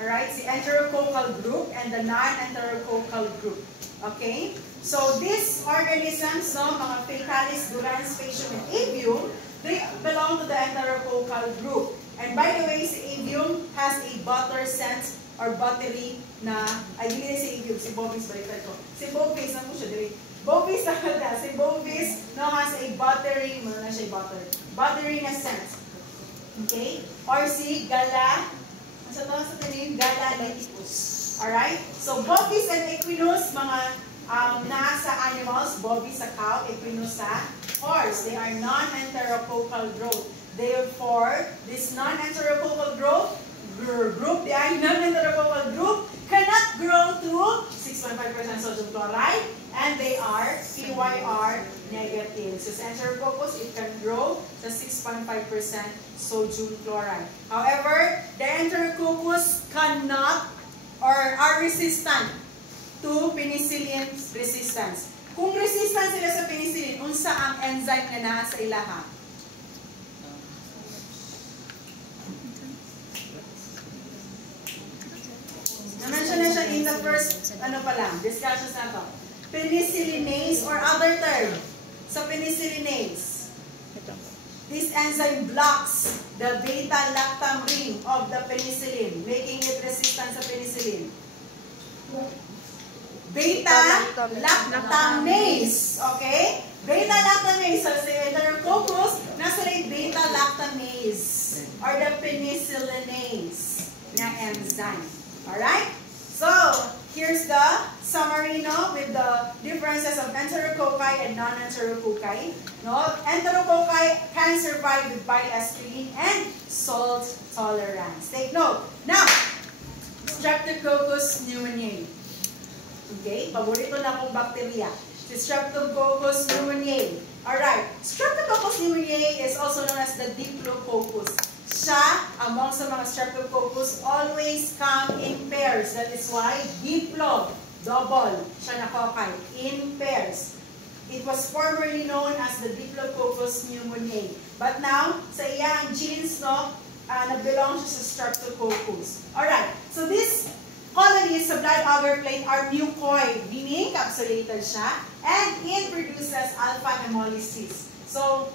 Alright, the enterococcal group and the non-enterococcal group. Okay? So these organisms, no, mga Fetalis, Durans, Sphaecium, and Avium, they belong to the enterococcal group. And by the way, si Avium has a butter scent or buttery na, ay hindi si Avium, si Bovis, baliktad ko. Si Bovis, ano siya, dili? Bovis talaga. Si Bovis, no, has a buttery, ano na siya, buttery na scent. Okay? Or si Gala, ano sa tawag sa tanim? Galalepticus. Alright? So, Bovis and Equinus, mga nasa animals, Bovis sa cow, Equinus sa horse. They are non-enterococcal growth. Therefore, this non-enterococcal group, the non-enterococcal group, cannot grow to 6.5% sodium chloride, and they are PYR negative. So, sa Enterococcus, it can grow to 6.5% sodium chloride. However, the Enterococcus cannot or are resistant to penicillin resistance. Kung resistant sila sa penicillin, unsa ang enzyme na nasa ilaha? Na-mention na siya in the first, discussions na to. Penicillinase or other term sa penicillinase. This enzyme blocks the beta-lactam ring of the penicillin, making it resistant sa penicillin. Beta-lactamase. Okay? Beta-lactamase. So, sa Enterococcus, nasa rin beta-lactamase or the penicillinase na enzyme. Alright? So, here's the summary, no, with the differences of enterococci and non-enterococci. No? Enterococci can survive with bile aspirin and salt tolerance. Take note. Now, Streptococcus pneumoniae. Okay? Paborito na akong bakterya. Si Streptococcus pneumoniae. Alright. Streptococcus pneumoniae is also known as the Diplococcus. Siya, among sa mga Streptococcus, always come in pairs. That is why diplo, double, siya nakokay, in pairs. It was formerly known as the Diplococcus pneumoniae. But now, sa iyang genes, no, nag-belong siya sa Streptococcus. Alright, so this colonies sa blood agar plate are mucoid, meaning capsulated siya, and it produces alpha hemolysis. So,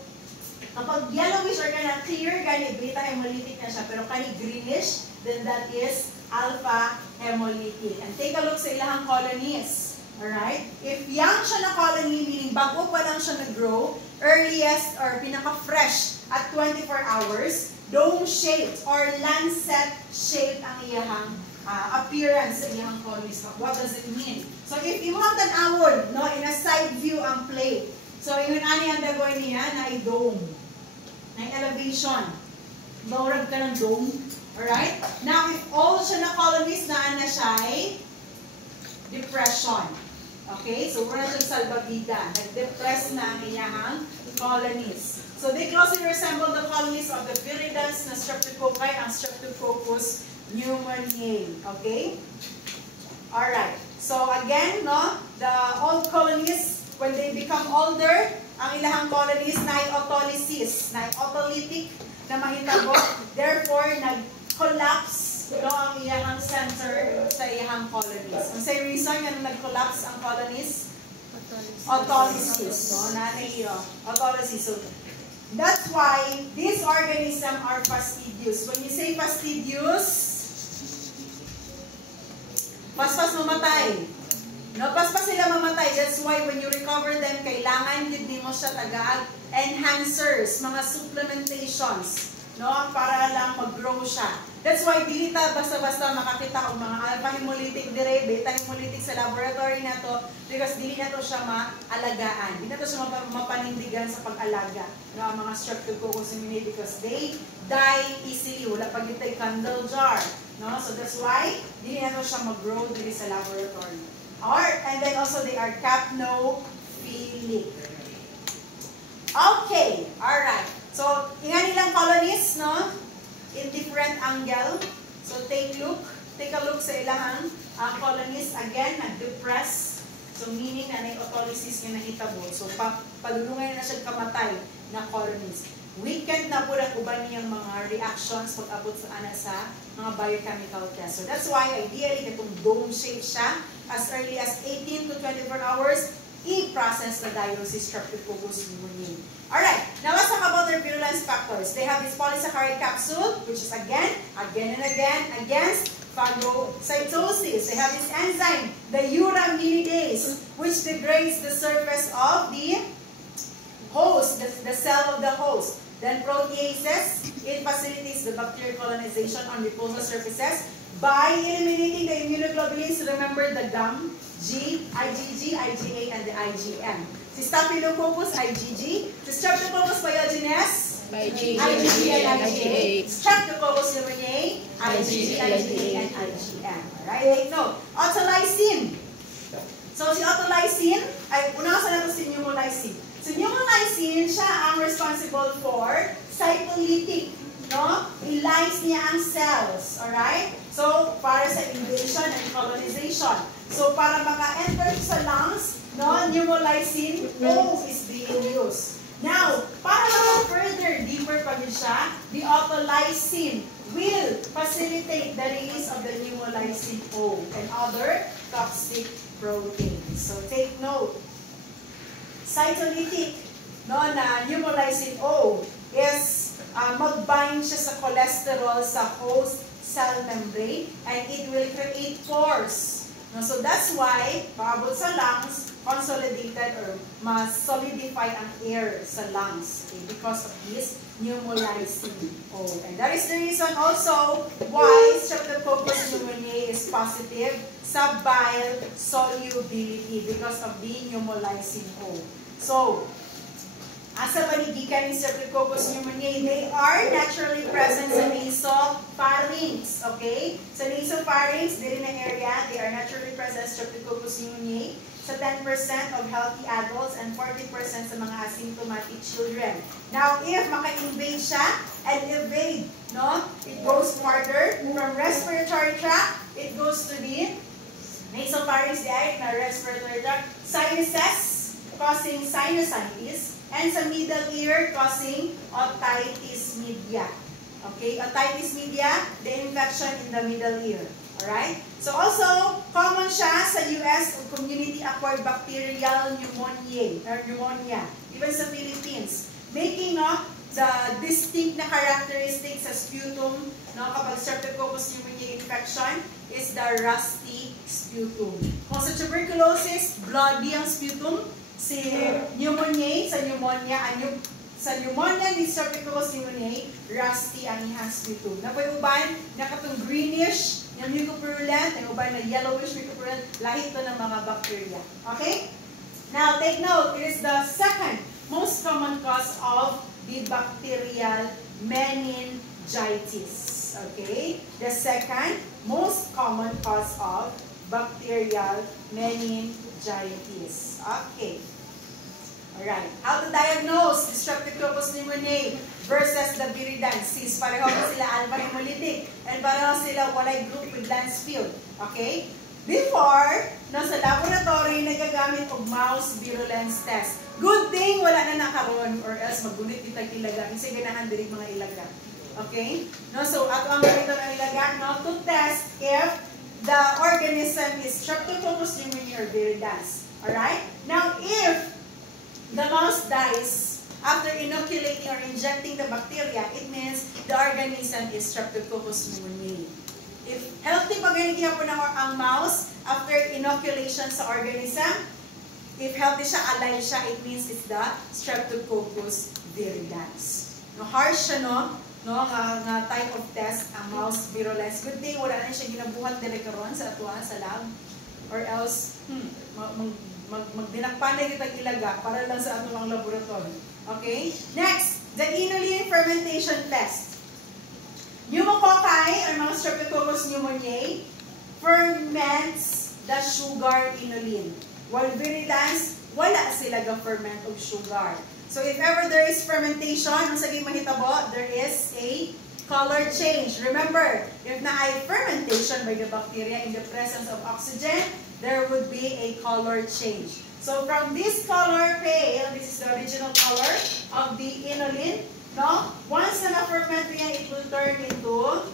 kapag yellowish or kana clear, gani beta hemolytic na siya, pero kani greenish, then that is alpha hemolytic. And take a look sa ilahang colonies. Alright? If young siya na colony, meaning bago pa lang siya nag-grow, earliest or pinaka-fresh at 24 hours, dome-shaped or lancet-shaped ang iyahang appearance sa iyahang colonies. What does it mean? So if you have an award, no, in a side view ang plate, so ingon ani ang dagoy niya na i-dome. Na elevation. Bawrag ka ng dome. Alright? Now, if all siya na colonies na siya ay depression. Okay? So, wala siyang salbabida. Nag-depress na ang iyahang colonies. So, they closely resemble the colonies of the viridans na Streptococci, ang Streptococcus pneumoniae. Okay? Alright. So, again, no, the old colonies, when they become older, ang ilahang colonies na autolysis, na autolytic na mahitabo. Therefore, nag-collapse no, ang iyahang center sa iyahang colonies. Ang say reason nga nag-collapse ang colonies? Autolysis. No? Autolysis. So, that's why these organisms are fastidious. When you say fastidious, paspas mamatay. No, paspas sila mamatay. That's why when you recover them, kailangan din mo siya tagag enhancers, mga supplementations, no, para lang mag-grow siya. That's why dili ta basta-basta makakita og mga alpha hemolytic dire, beta hemolytic sa laboratory na to because dili na to siya maalagaan. Dili na to siya mapanindigan sa pag-alaga. No, ang mga Streptococcus pneumoniae because they die easily. Wala pa gyud tay candle jar, no? So that's why dili na to siya mag-grow dili sa laboratory. And then also they are capnophilic. Okay, alright. So, ingan nilang colonies, no? In different angle. So, take a look sa ilahang colonies. Again, nag-depress So meaning na may autolysis nga nahitabo. So palulungay na siya kamatay na colonies. Weakened na po ang uban niyang mga reactions pag-abot sa ana sa mga biochemical test. So that's why ideally itong dome shape siya as early as 18 to 24 hours i-process na tayo si Streptococcus pneumoniae. Alright, now let's talk about their virulence factors. They have this polysaccharide capsule, which is again and again, against phagocytosis. They have this enzyme, the uraminidase, which degrades the surface of the host, the cell of the host. Then proteases, it facilitates the bacterial colonization on mucosal surfaces by eliminating the immunoglobulins. Remember the GAM, G, IgG, IgA, and the IgM. Si Staphylococcus, IgG. Si Streptococcus pyogenes, IgG and IgA. Streptococcus pneumoniae, IgG, IgA, and IgM. Alright, take note. Autolysin. So si autolysin, ay unasan na ito si pneumolysine. So pneumolysine, siya ang responsible for cytolytic, no? I-lyse niya ang cells, alright? So, para sa invasion and colonization. So, para maka-enter sa lungs, no, pneumolysine O is being used. Now, para further deeper pa din siya, the autolysin will facilitate the release of the pneumolysine O and other toxic proteins. So, take note. Cytolytic, no, na pneumolysine O is mag-bind siya sa cholesterol sa host cell membrane and it will create pores. No, so that's why, paabot sa lungs, consolidated or mas solidify ang air sa lungs, okay, because of this pneumolysine O. And that is the reason also why Streptococcus pneumoniae is positive sa bile solubility because of the pneumolysine O. So, asa panigikan ni Streptococcus pneumoniae, they are naturally present sa nasopharynx, okay? Sa nasopharynx, dili na area, they are naturally present Streptococcus pneumoniae sa 10% of healthy adults and 40% sa mga asymptomatic children. Now, if maka-invade siya and evade, no, it goes farther from respiratory tract, it goes to the nasopharynx, na respiratory tract, sinuses, causing sinusitis, and sa middle ear causing otitis media. Okay, otitis media, the infection in the middle ear. Alright? So also, common siya sa US community-acquired bacterial pneumonia, even sa Philippines. Making the distinct na characteristics sa sputum, kapag Streptococcus pneumoniae infection, is the rusty sputum. Kung sa tuberculosis, bloody ang sputum. Si pneumonia, sa pneumonia ni Streptococcus pneumoniae, rusty ang ihang sputum. Napoy uban, nakatong greenish, yung mucopurulent, yung uban na yellowish mucopurulent, lahi ito ng mga bacteria. Okay? Now, take note, it is the second most common cause of the bacterial meningitis. Okay? The second most common cause of bacterial meningitis. Okay. Alright. How to diagnose the Streptococcus pneumoniae versus the viridansis? Pareho pa sila alpha-hemolytic and pareho sila walay group with Lancefield. Okay? Before, sa laboratory, nagagamit og mouse virulence test. Good thing wala na nakaroon or else magunit itag ilaga. Kasi ganahan diri mga ilaga. Okay? So, ato ang ganito ng ilaga, to test if the organism is Streptococcus pneumoniae or viridans. Alright? Now, if the mouse dies after inoculating or injecting the bacteria, it means the organism is Streptococcus pneumoniae. If healthy pa ganyan po ang mouse after inoculation sa organism, if healthy siya, alive siya, it means it's the Streptococcus viridans. Harsh siya, nga type of test ang mouse virulence. Good thing wala na siya ginabuhat dire karon sa atuan sa lab, or else magdinakpanay kitag ilaga para lang sa atong laboratory. Okay? Next, the inulin fermentation test. Pneumococci or mga Streptococcus pneumoniae ferments the sugar inulin. While viridans, wala sila ga-ferment of sugar. So if ever there is fermentation, ang saging mahitabo, there is a color change. Remember, if na ay fermentation by the bacteria in the presence of oxygen, there would be a color change. So from this color pale, this is the original color of the inulin, no? Once na na-ferment yan, it will turn into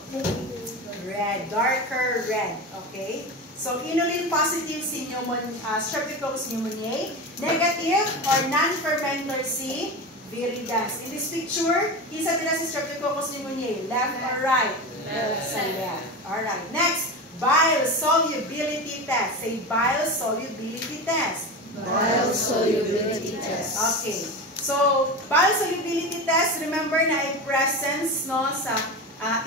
red, darker red, okay? So inulin positive si Streptococcus pneumoniae, negative or non-fermenter si viridans. In this picture, isa nila si Streptococcus pneumoniae, left or right? Left. Left. Alright, next, bile solubility test. Say bile solubility test. Bile solubility test. Okay. So, bile solubility test, remember na ay presence no, sa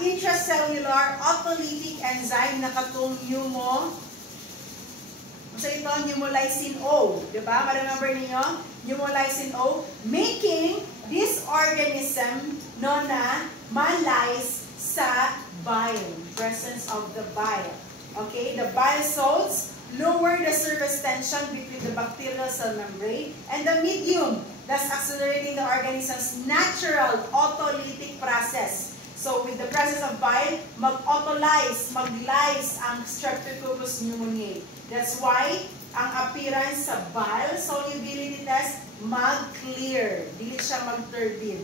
intracellular autolytic enzyme na katong pneumolysine O. Diba? Ma-remember niyo? Pneumolysine O, making this organism no, na malyse sa bile. Presence of the bile. Okay? The bile salts lower the surface tension between the bacterial cell membrane and the medium, thus accelerating the organism's natural autolytic process. So, with the presence of bile, mag-autolyze, mag-lyse ang Streptococcus pneumoniae. That's why, ang appearance sa bile solubility test, mag-clear. Dili siya mag-turbid.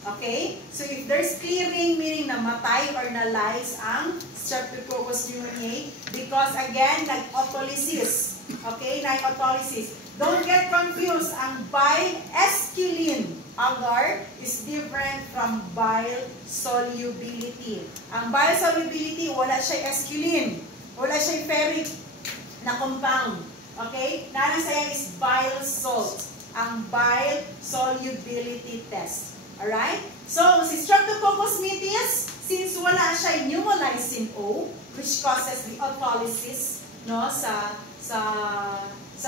Okay? So, if there's clearing, meaning namatay or na-lyse ang Streptococcus pneumoniae, because again, nag-autolysis. Okay? Nag-autolysis. Don't get confused. Ang bile esculin agar is different from bile solubility. Ang bile solubility, wala siya esculin. Wala siya ferric na compound. Okay? Nanasayang is bile salt. Ang bile solubility test. Alright? So, si Streptococcus mitis, since wala siya pneumolysine O, which causes the autolysis no, sa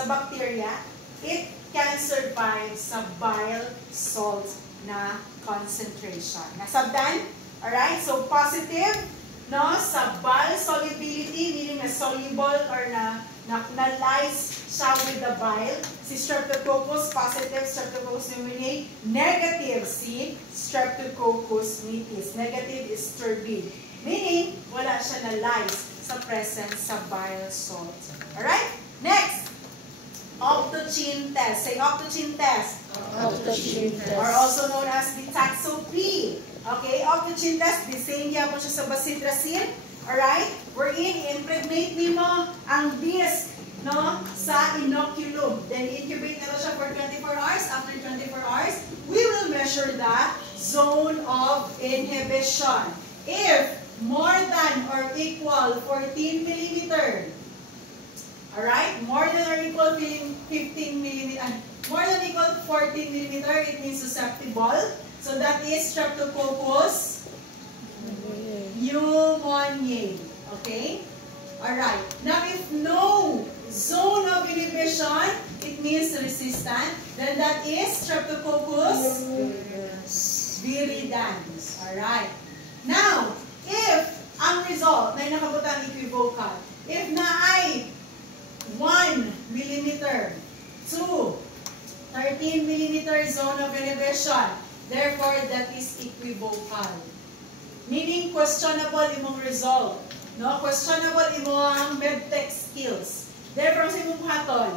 bacteria, it can survive sa bile salt na concentration. Nasabdan? Alright? So, positive no, sa bile solubility, meaning na soluble or na-lyse siya with the bile. Si Streptococcus positive, Streptococcus pneumoniae. Negative si Streptococcus mitis. Negative is turbid. Meaning, wala siya na-lyse sa presence sa bile salt. Alright? Next, Optochin test. Say Optochin test. Optochin test. Or also known as the Taxo-P. Okay, Optochin test, the same po siya sa bacitracin. Alright? Wherein, impregnate nimo ang disc no, sa inoculum. Then, incubate nila siya for 24 hours. After 24 hours, we will measure the zone of inhibition. If more than or equal 14 millimeter, alright, more than or equal 15 millimeter, more than equal 14 millimeter, it means susceptible. So that is Streptococcus pneumoniae. Okay? Alright. Now, if no zone of inhibition, it means resistant, then that is Streptococcus viridans. Alright. Now, if ang result na nakabutang equivocal, if na ay 1 millimeter to 13 millimeter zone of inhibition, therefore, that is equivocal. Meaning, questionable imong result. No? Questionable imong medtech skills. Therefore, sa imong buhaton,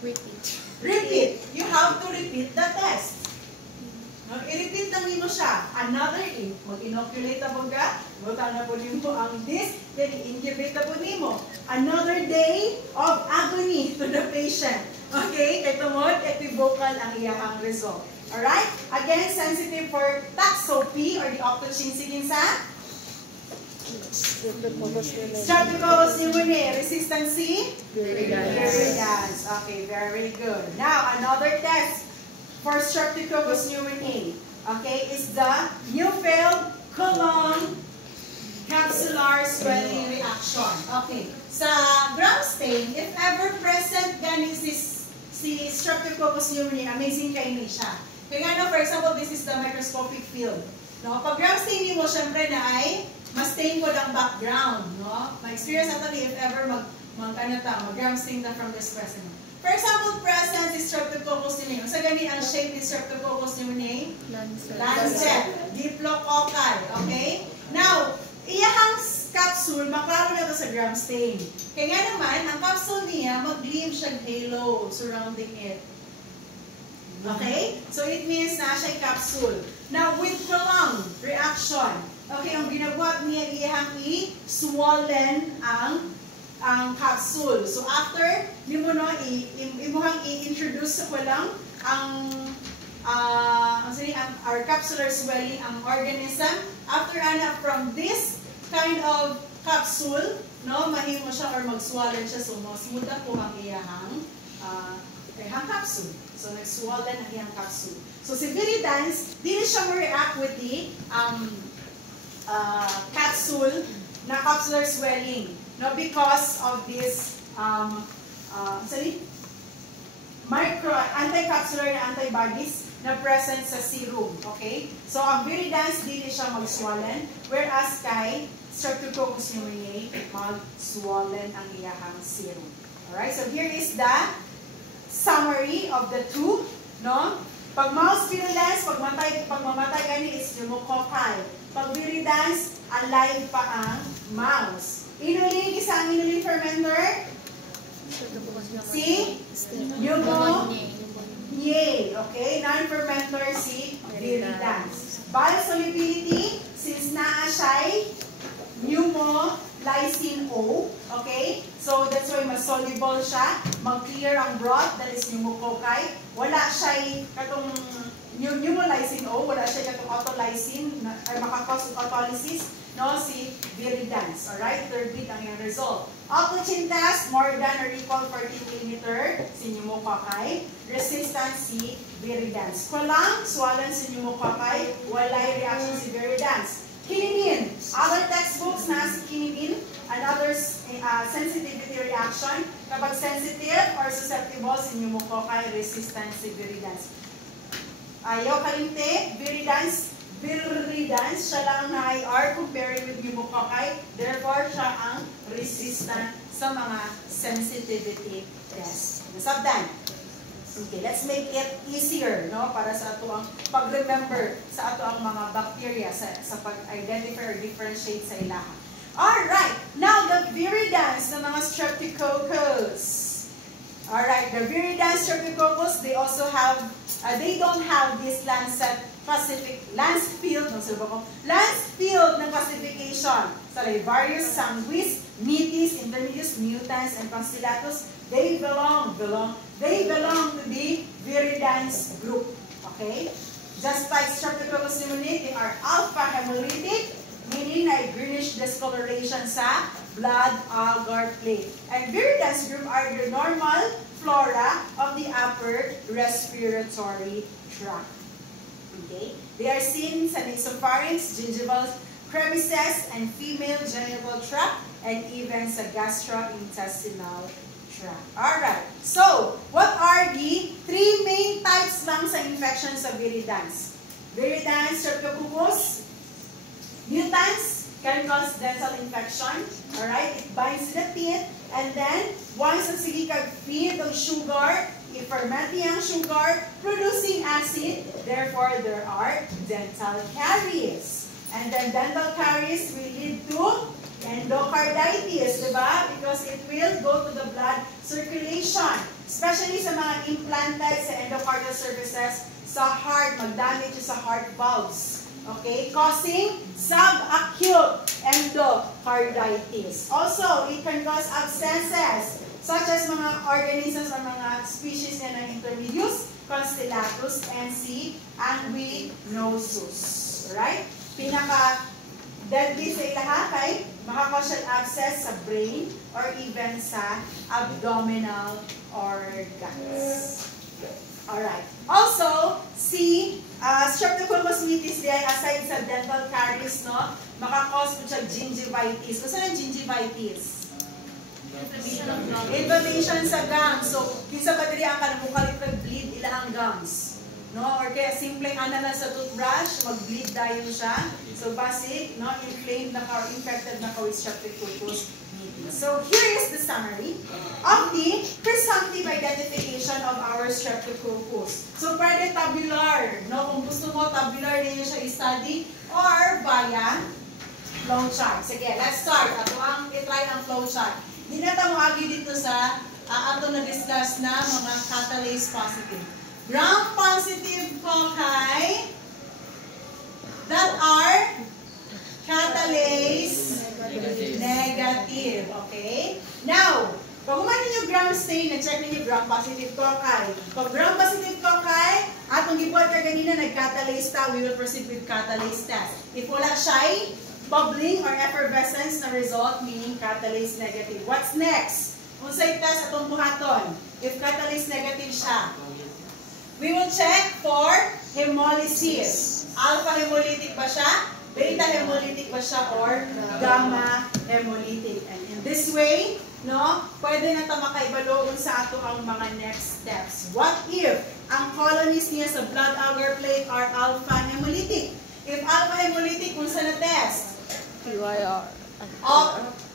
Repeat. repeat. You have to repeat the test. No? I-repeat lang nimo siya. Another day, mag-inoculate na po ka, butan na po nimo ang disc, then i-incubate na po nimo. Another day of agony to the patient. Okay? Kaya tumod, equivocal ang iyahang result. Alright? Again, sensitive for Taxo-P or the Optochin. Sige sa? Streptococcus pneumoniae. Resistancy? Viridans. Okay, very good. Now, another test for Streptococcus pneumoniae. Okay, is the Neufeld-Coulomb capsular swelling reaction. Okay, sa gram stain, if ever present gani si Streptococcus pneumoniae, amazing kayo niya siya. Kaya nga, for example, this is the microscopic field. No? Pag gram stain mo, syempre na ay ma-stain ko ng background. No? Ma-experience natin if ever mag-gram stain na from this specimen. For example, present is Streptococcus pneumoniae. Sa gani ang shape ni Streptococcus pneumoniae? Lancet. Diplococci. Okay? Now, iyahang capsule, maklaro na ito sa gram stain. Kaya nga naman, ang capsule niya, mag-leave siya halo surrounding it. Okay? So, it means na siya capsule. Now, with prolonged reaction, okay, ang ginagawa niya, iyahang i-swollen ang capsule. So, after, imuhang i-introduce sa kulang our capsular swelling, ang organism. After, from this kind of capsule, no, mahimo siya or mag-swollen siya. So, smooth po ang iyahang capsule. So, nag-swollen ang iyang capsule. So, si viridans, dili siya ma-react with the capsule na capsular swelling. No, because of this anti-capsular na antibodies na present sa serum. Okay? So, ang viridans, dili siya mag-swollen. Whereas kay Streptococcus pneumoniae, mag-swollen ang iyahang serum. Alright? So, here is the summary of the two. No? Pag mouse virulence, pag mamatay gani is pneumococci. Pag viridans, alive pa ang mouse. Inulin, isang inulin fermenter. Si pneumoniae. Okay? Non-fermenter si viridans. Biosolubility, since naa siya'y pneumolysine O. Okay? So, that's why mas soluble siya. Mag-clear ang broth, that is pneumococci. Wala siya'y katong pneumolysine O, wala siya katong autolysine, ay makakos ng autolysis, no, si viridans. Alright? Third bit ang yung result. Autogene test, more than or equal 40 mm, si pneumococci. Resistant si viridans. Kulang, swollen si pneumococci, walay reaction si viridans. Quinine. Other textbooks na si quinine and others sensitivity reaction. Kapag sensitive or susceptible si pneumococci, resistant si viridans. Ayaw kalinte, viridans, siya lang na IR comparing with pneumococci. Therefore, siya ang resistant sa mga sensitivity test. Nasabdan? Okay, let's make it easier, no? Para sa ato ang pag-remember sa ato ang mga bacteria sa pag-identify or differentiate sa ilaha. Alright, now the viridans ng mga Streptococcus. Alright, the viridans Streptococcus, they also have, they don't have this Lancefield ng classification. So, various sanguis, meatis, intermedius, mutans, and constellatus, they belong to the viridans group. Okay? Just like Streptococcus pneumoniae, they are alpha hemolytic, meaning na greenish discoloration sa blood agar plate. And viridans group are the normal flora of the upper respiratory tract. Okay? They are seen sa nasopharynx, gingival crevices, and female genital tract, and even sa gastrointestinal tract. Alright. So, what are the three main types lang sa infection sa viridans? Viridans Streptococcus, mutans can cause dental infection. Alright? It binds the teeth, and then, once ang sige kag-feed ng sugar, i-ferment yung sugar, producing acid, therefore there are dental caries. And then dental caries will lead to endocarditis, diba? Because it will go to the blood circulation. Especially sa mga implanted sa endocardial surfaces sa heart, mag-damage sa heart valves. Okay? Causing subacute endocarditis. Also, it can cause abscesses, such as mga organisms or mga species na ng intermedius, constellatus, and C. anguinosus. Alright? Pinaka-deadly sa ilaha kay makakause abscess sa brain or even sa abdominal organs. Alright. Also, si Streptococcus mitis diay aside sa dental caries, no, makakause po siya gingivitis. Kasi ang gingivitis? Inflammation sa gums. So, kinsa ba diri ang kanang bleed ilahang gums? No? Or kaya simpleng ana lang sa toothbrush, mag-bleed dayon siya. So, basic, no, inflamed na ka or infected na ka with Streptococcus mitis. So here is the summary of the presumptive identification of our Streptococcus. So pwede tabular, no? Kung gusto mo, tabular ninyo siya i-study or via flowchart. Sige, let's start. Ato ang i-try ang flowchart. Hindi na tayo agi dito sa ato na-discuss na mga catalase positive. Gram-positive cocci that are catalase negative. Okay? Now, pag umano nyo gram stain, na-check ninyo gram-positive cocci. Pag gram-positive cocci, atong gibuhat ka ganina, nag-catalase ta, we will proceed with catalase test. If wala siya, bubbling or effervescence na result, meaning catalase negative. What's next? Unsay test atong buhaton? If catalase negative siya, we will check for hemolysis. Alpha hemolytic ba siya? Beta hemolytic ba siya? Or gamma hemolytic? And in this way, no, pwede na ta makaibaloon sa ato ang mga next steps. What if ang colonies niya sa blood agar plate are alpha hemolytic? If alpha hemolytic, kung saan na test? PYR.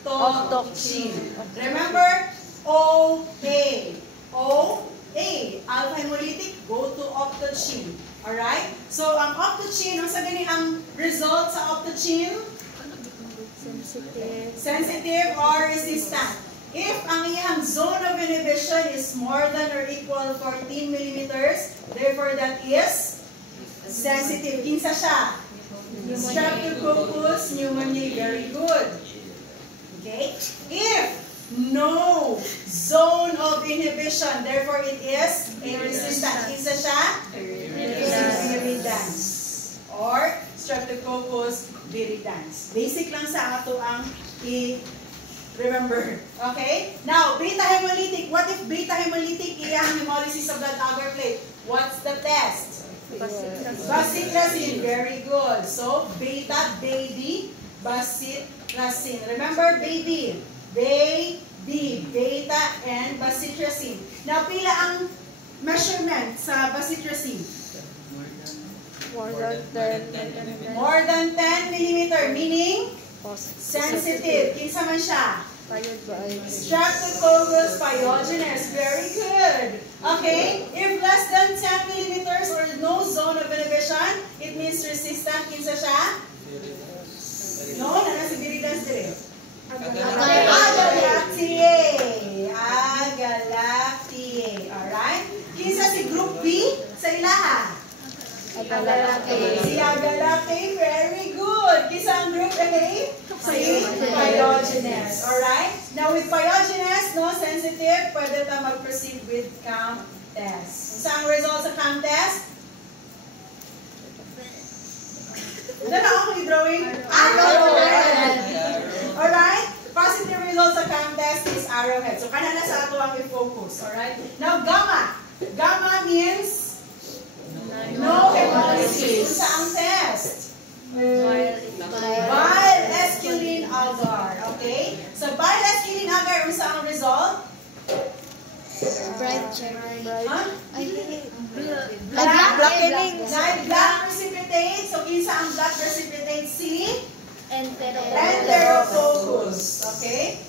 Octochin. Remember? OA. OA. Alpha hemolytic, go to octochin. Alright? So, ang octochin, ang sa gani ang result sa octochin? Sensitive. Sensitive or resistant. If ang iyang zone of inhibition is more than or equal 14 millimeters, therefore that is sensitive. Kinsa siya? Streptococcus pneumoniae. Very good. Okay? If no zone of inhibition, therefore it is a resistant. Kinsa siya? Viridans. Or Streptococcus viridans. Basic lang sa ato ang i-remember. Okay? Now, beta hemolytic. What if beta hemolytic iyang hemolysis of blood agar plate? What's the test? Bacitracin. Very good. So, beta, baby, bacitracin. Remember, baby. Baby, beta, and bacitracin. Now, pila ang measurement sa bacitracin? More than 10. More than 10 millimeter, meaning sensitive. Kinsa man siya? Streptococcus pyogenes. Very good. Okay? If less than 10 millimeters or no zone of inhibition, it means resistant. Kinsa siya? No? Nana si viridans dire. Agalactiae. Agalactiae. Alright? Kinsa si group B sa ilaha? Si Agalactiae. Very good. Kinsa ang group A? Si pyogenes. Alright? Now with pyogenes, no sensitive, pwede ta mag-proceed with CAM test. Sa ang result sa CAM test? Diyan na ako i-drawing? Arrowhead. Alright? Positive result sa CAM test is arrowhead. So, kana na sa ato ang i-focus. Alright? Now, gamma. Gamma means no hemolysis. Sa ang test? Bile esculin agar. Okay? So, bile esculin agar, unsa ang result? Bright check. Huh? Blackening. Black precipitate. So, kinsa ang black precipitate? Si Enterococcus. Enterococcus. Okay?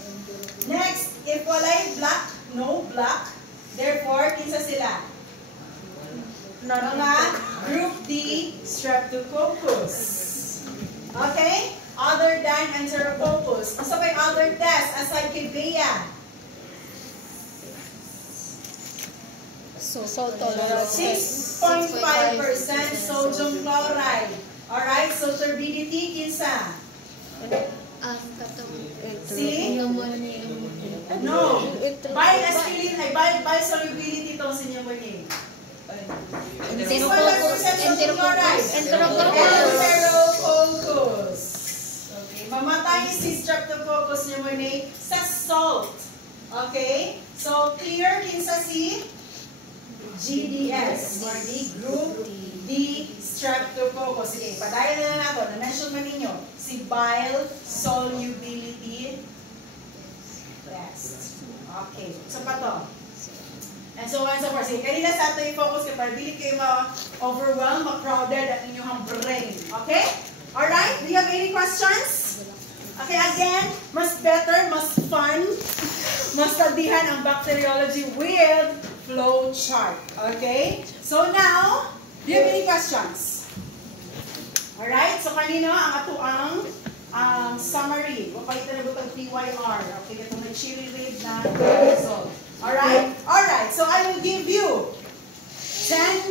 Next, if walay black, no black, therefore, kinsa sila? Mga group D, Streptococcus. Okay? Other than Enterococcus. Asa may other test aside kay Bea? Salt 6.5% sodium chloride. Alright, so turbidity, kinsa? Si? No. Bile esculin ay bile solubility itong pneumoniae. 6.5% sodium chloride. Enterococcus. Okay, mamatay si Streptococcus pneumoniae sa salt. Okay? So, clear kinsa si GDS, or the group D Streptococcus. Sige, padayan na nato. Na-mention man ninyo, si bile solubility test. Okay, so pa to. And so on and so forth. Sige, kanina sa ato i-focus kayo para dili kayo ma-overwhelm, ma-crowded at inyong brain. Okay? Alright? Do you have any questions? Okay, again, mas better, mas fun, mas tabihan ang bacteriology with flow chart. Okay? So now, do you have any questions? Alright? So kanina ang ato ang summary. Wapalitan na butang PYR. Okay, itong nag-cheery-read na result. Alright? Alright, so I will give you 10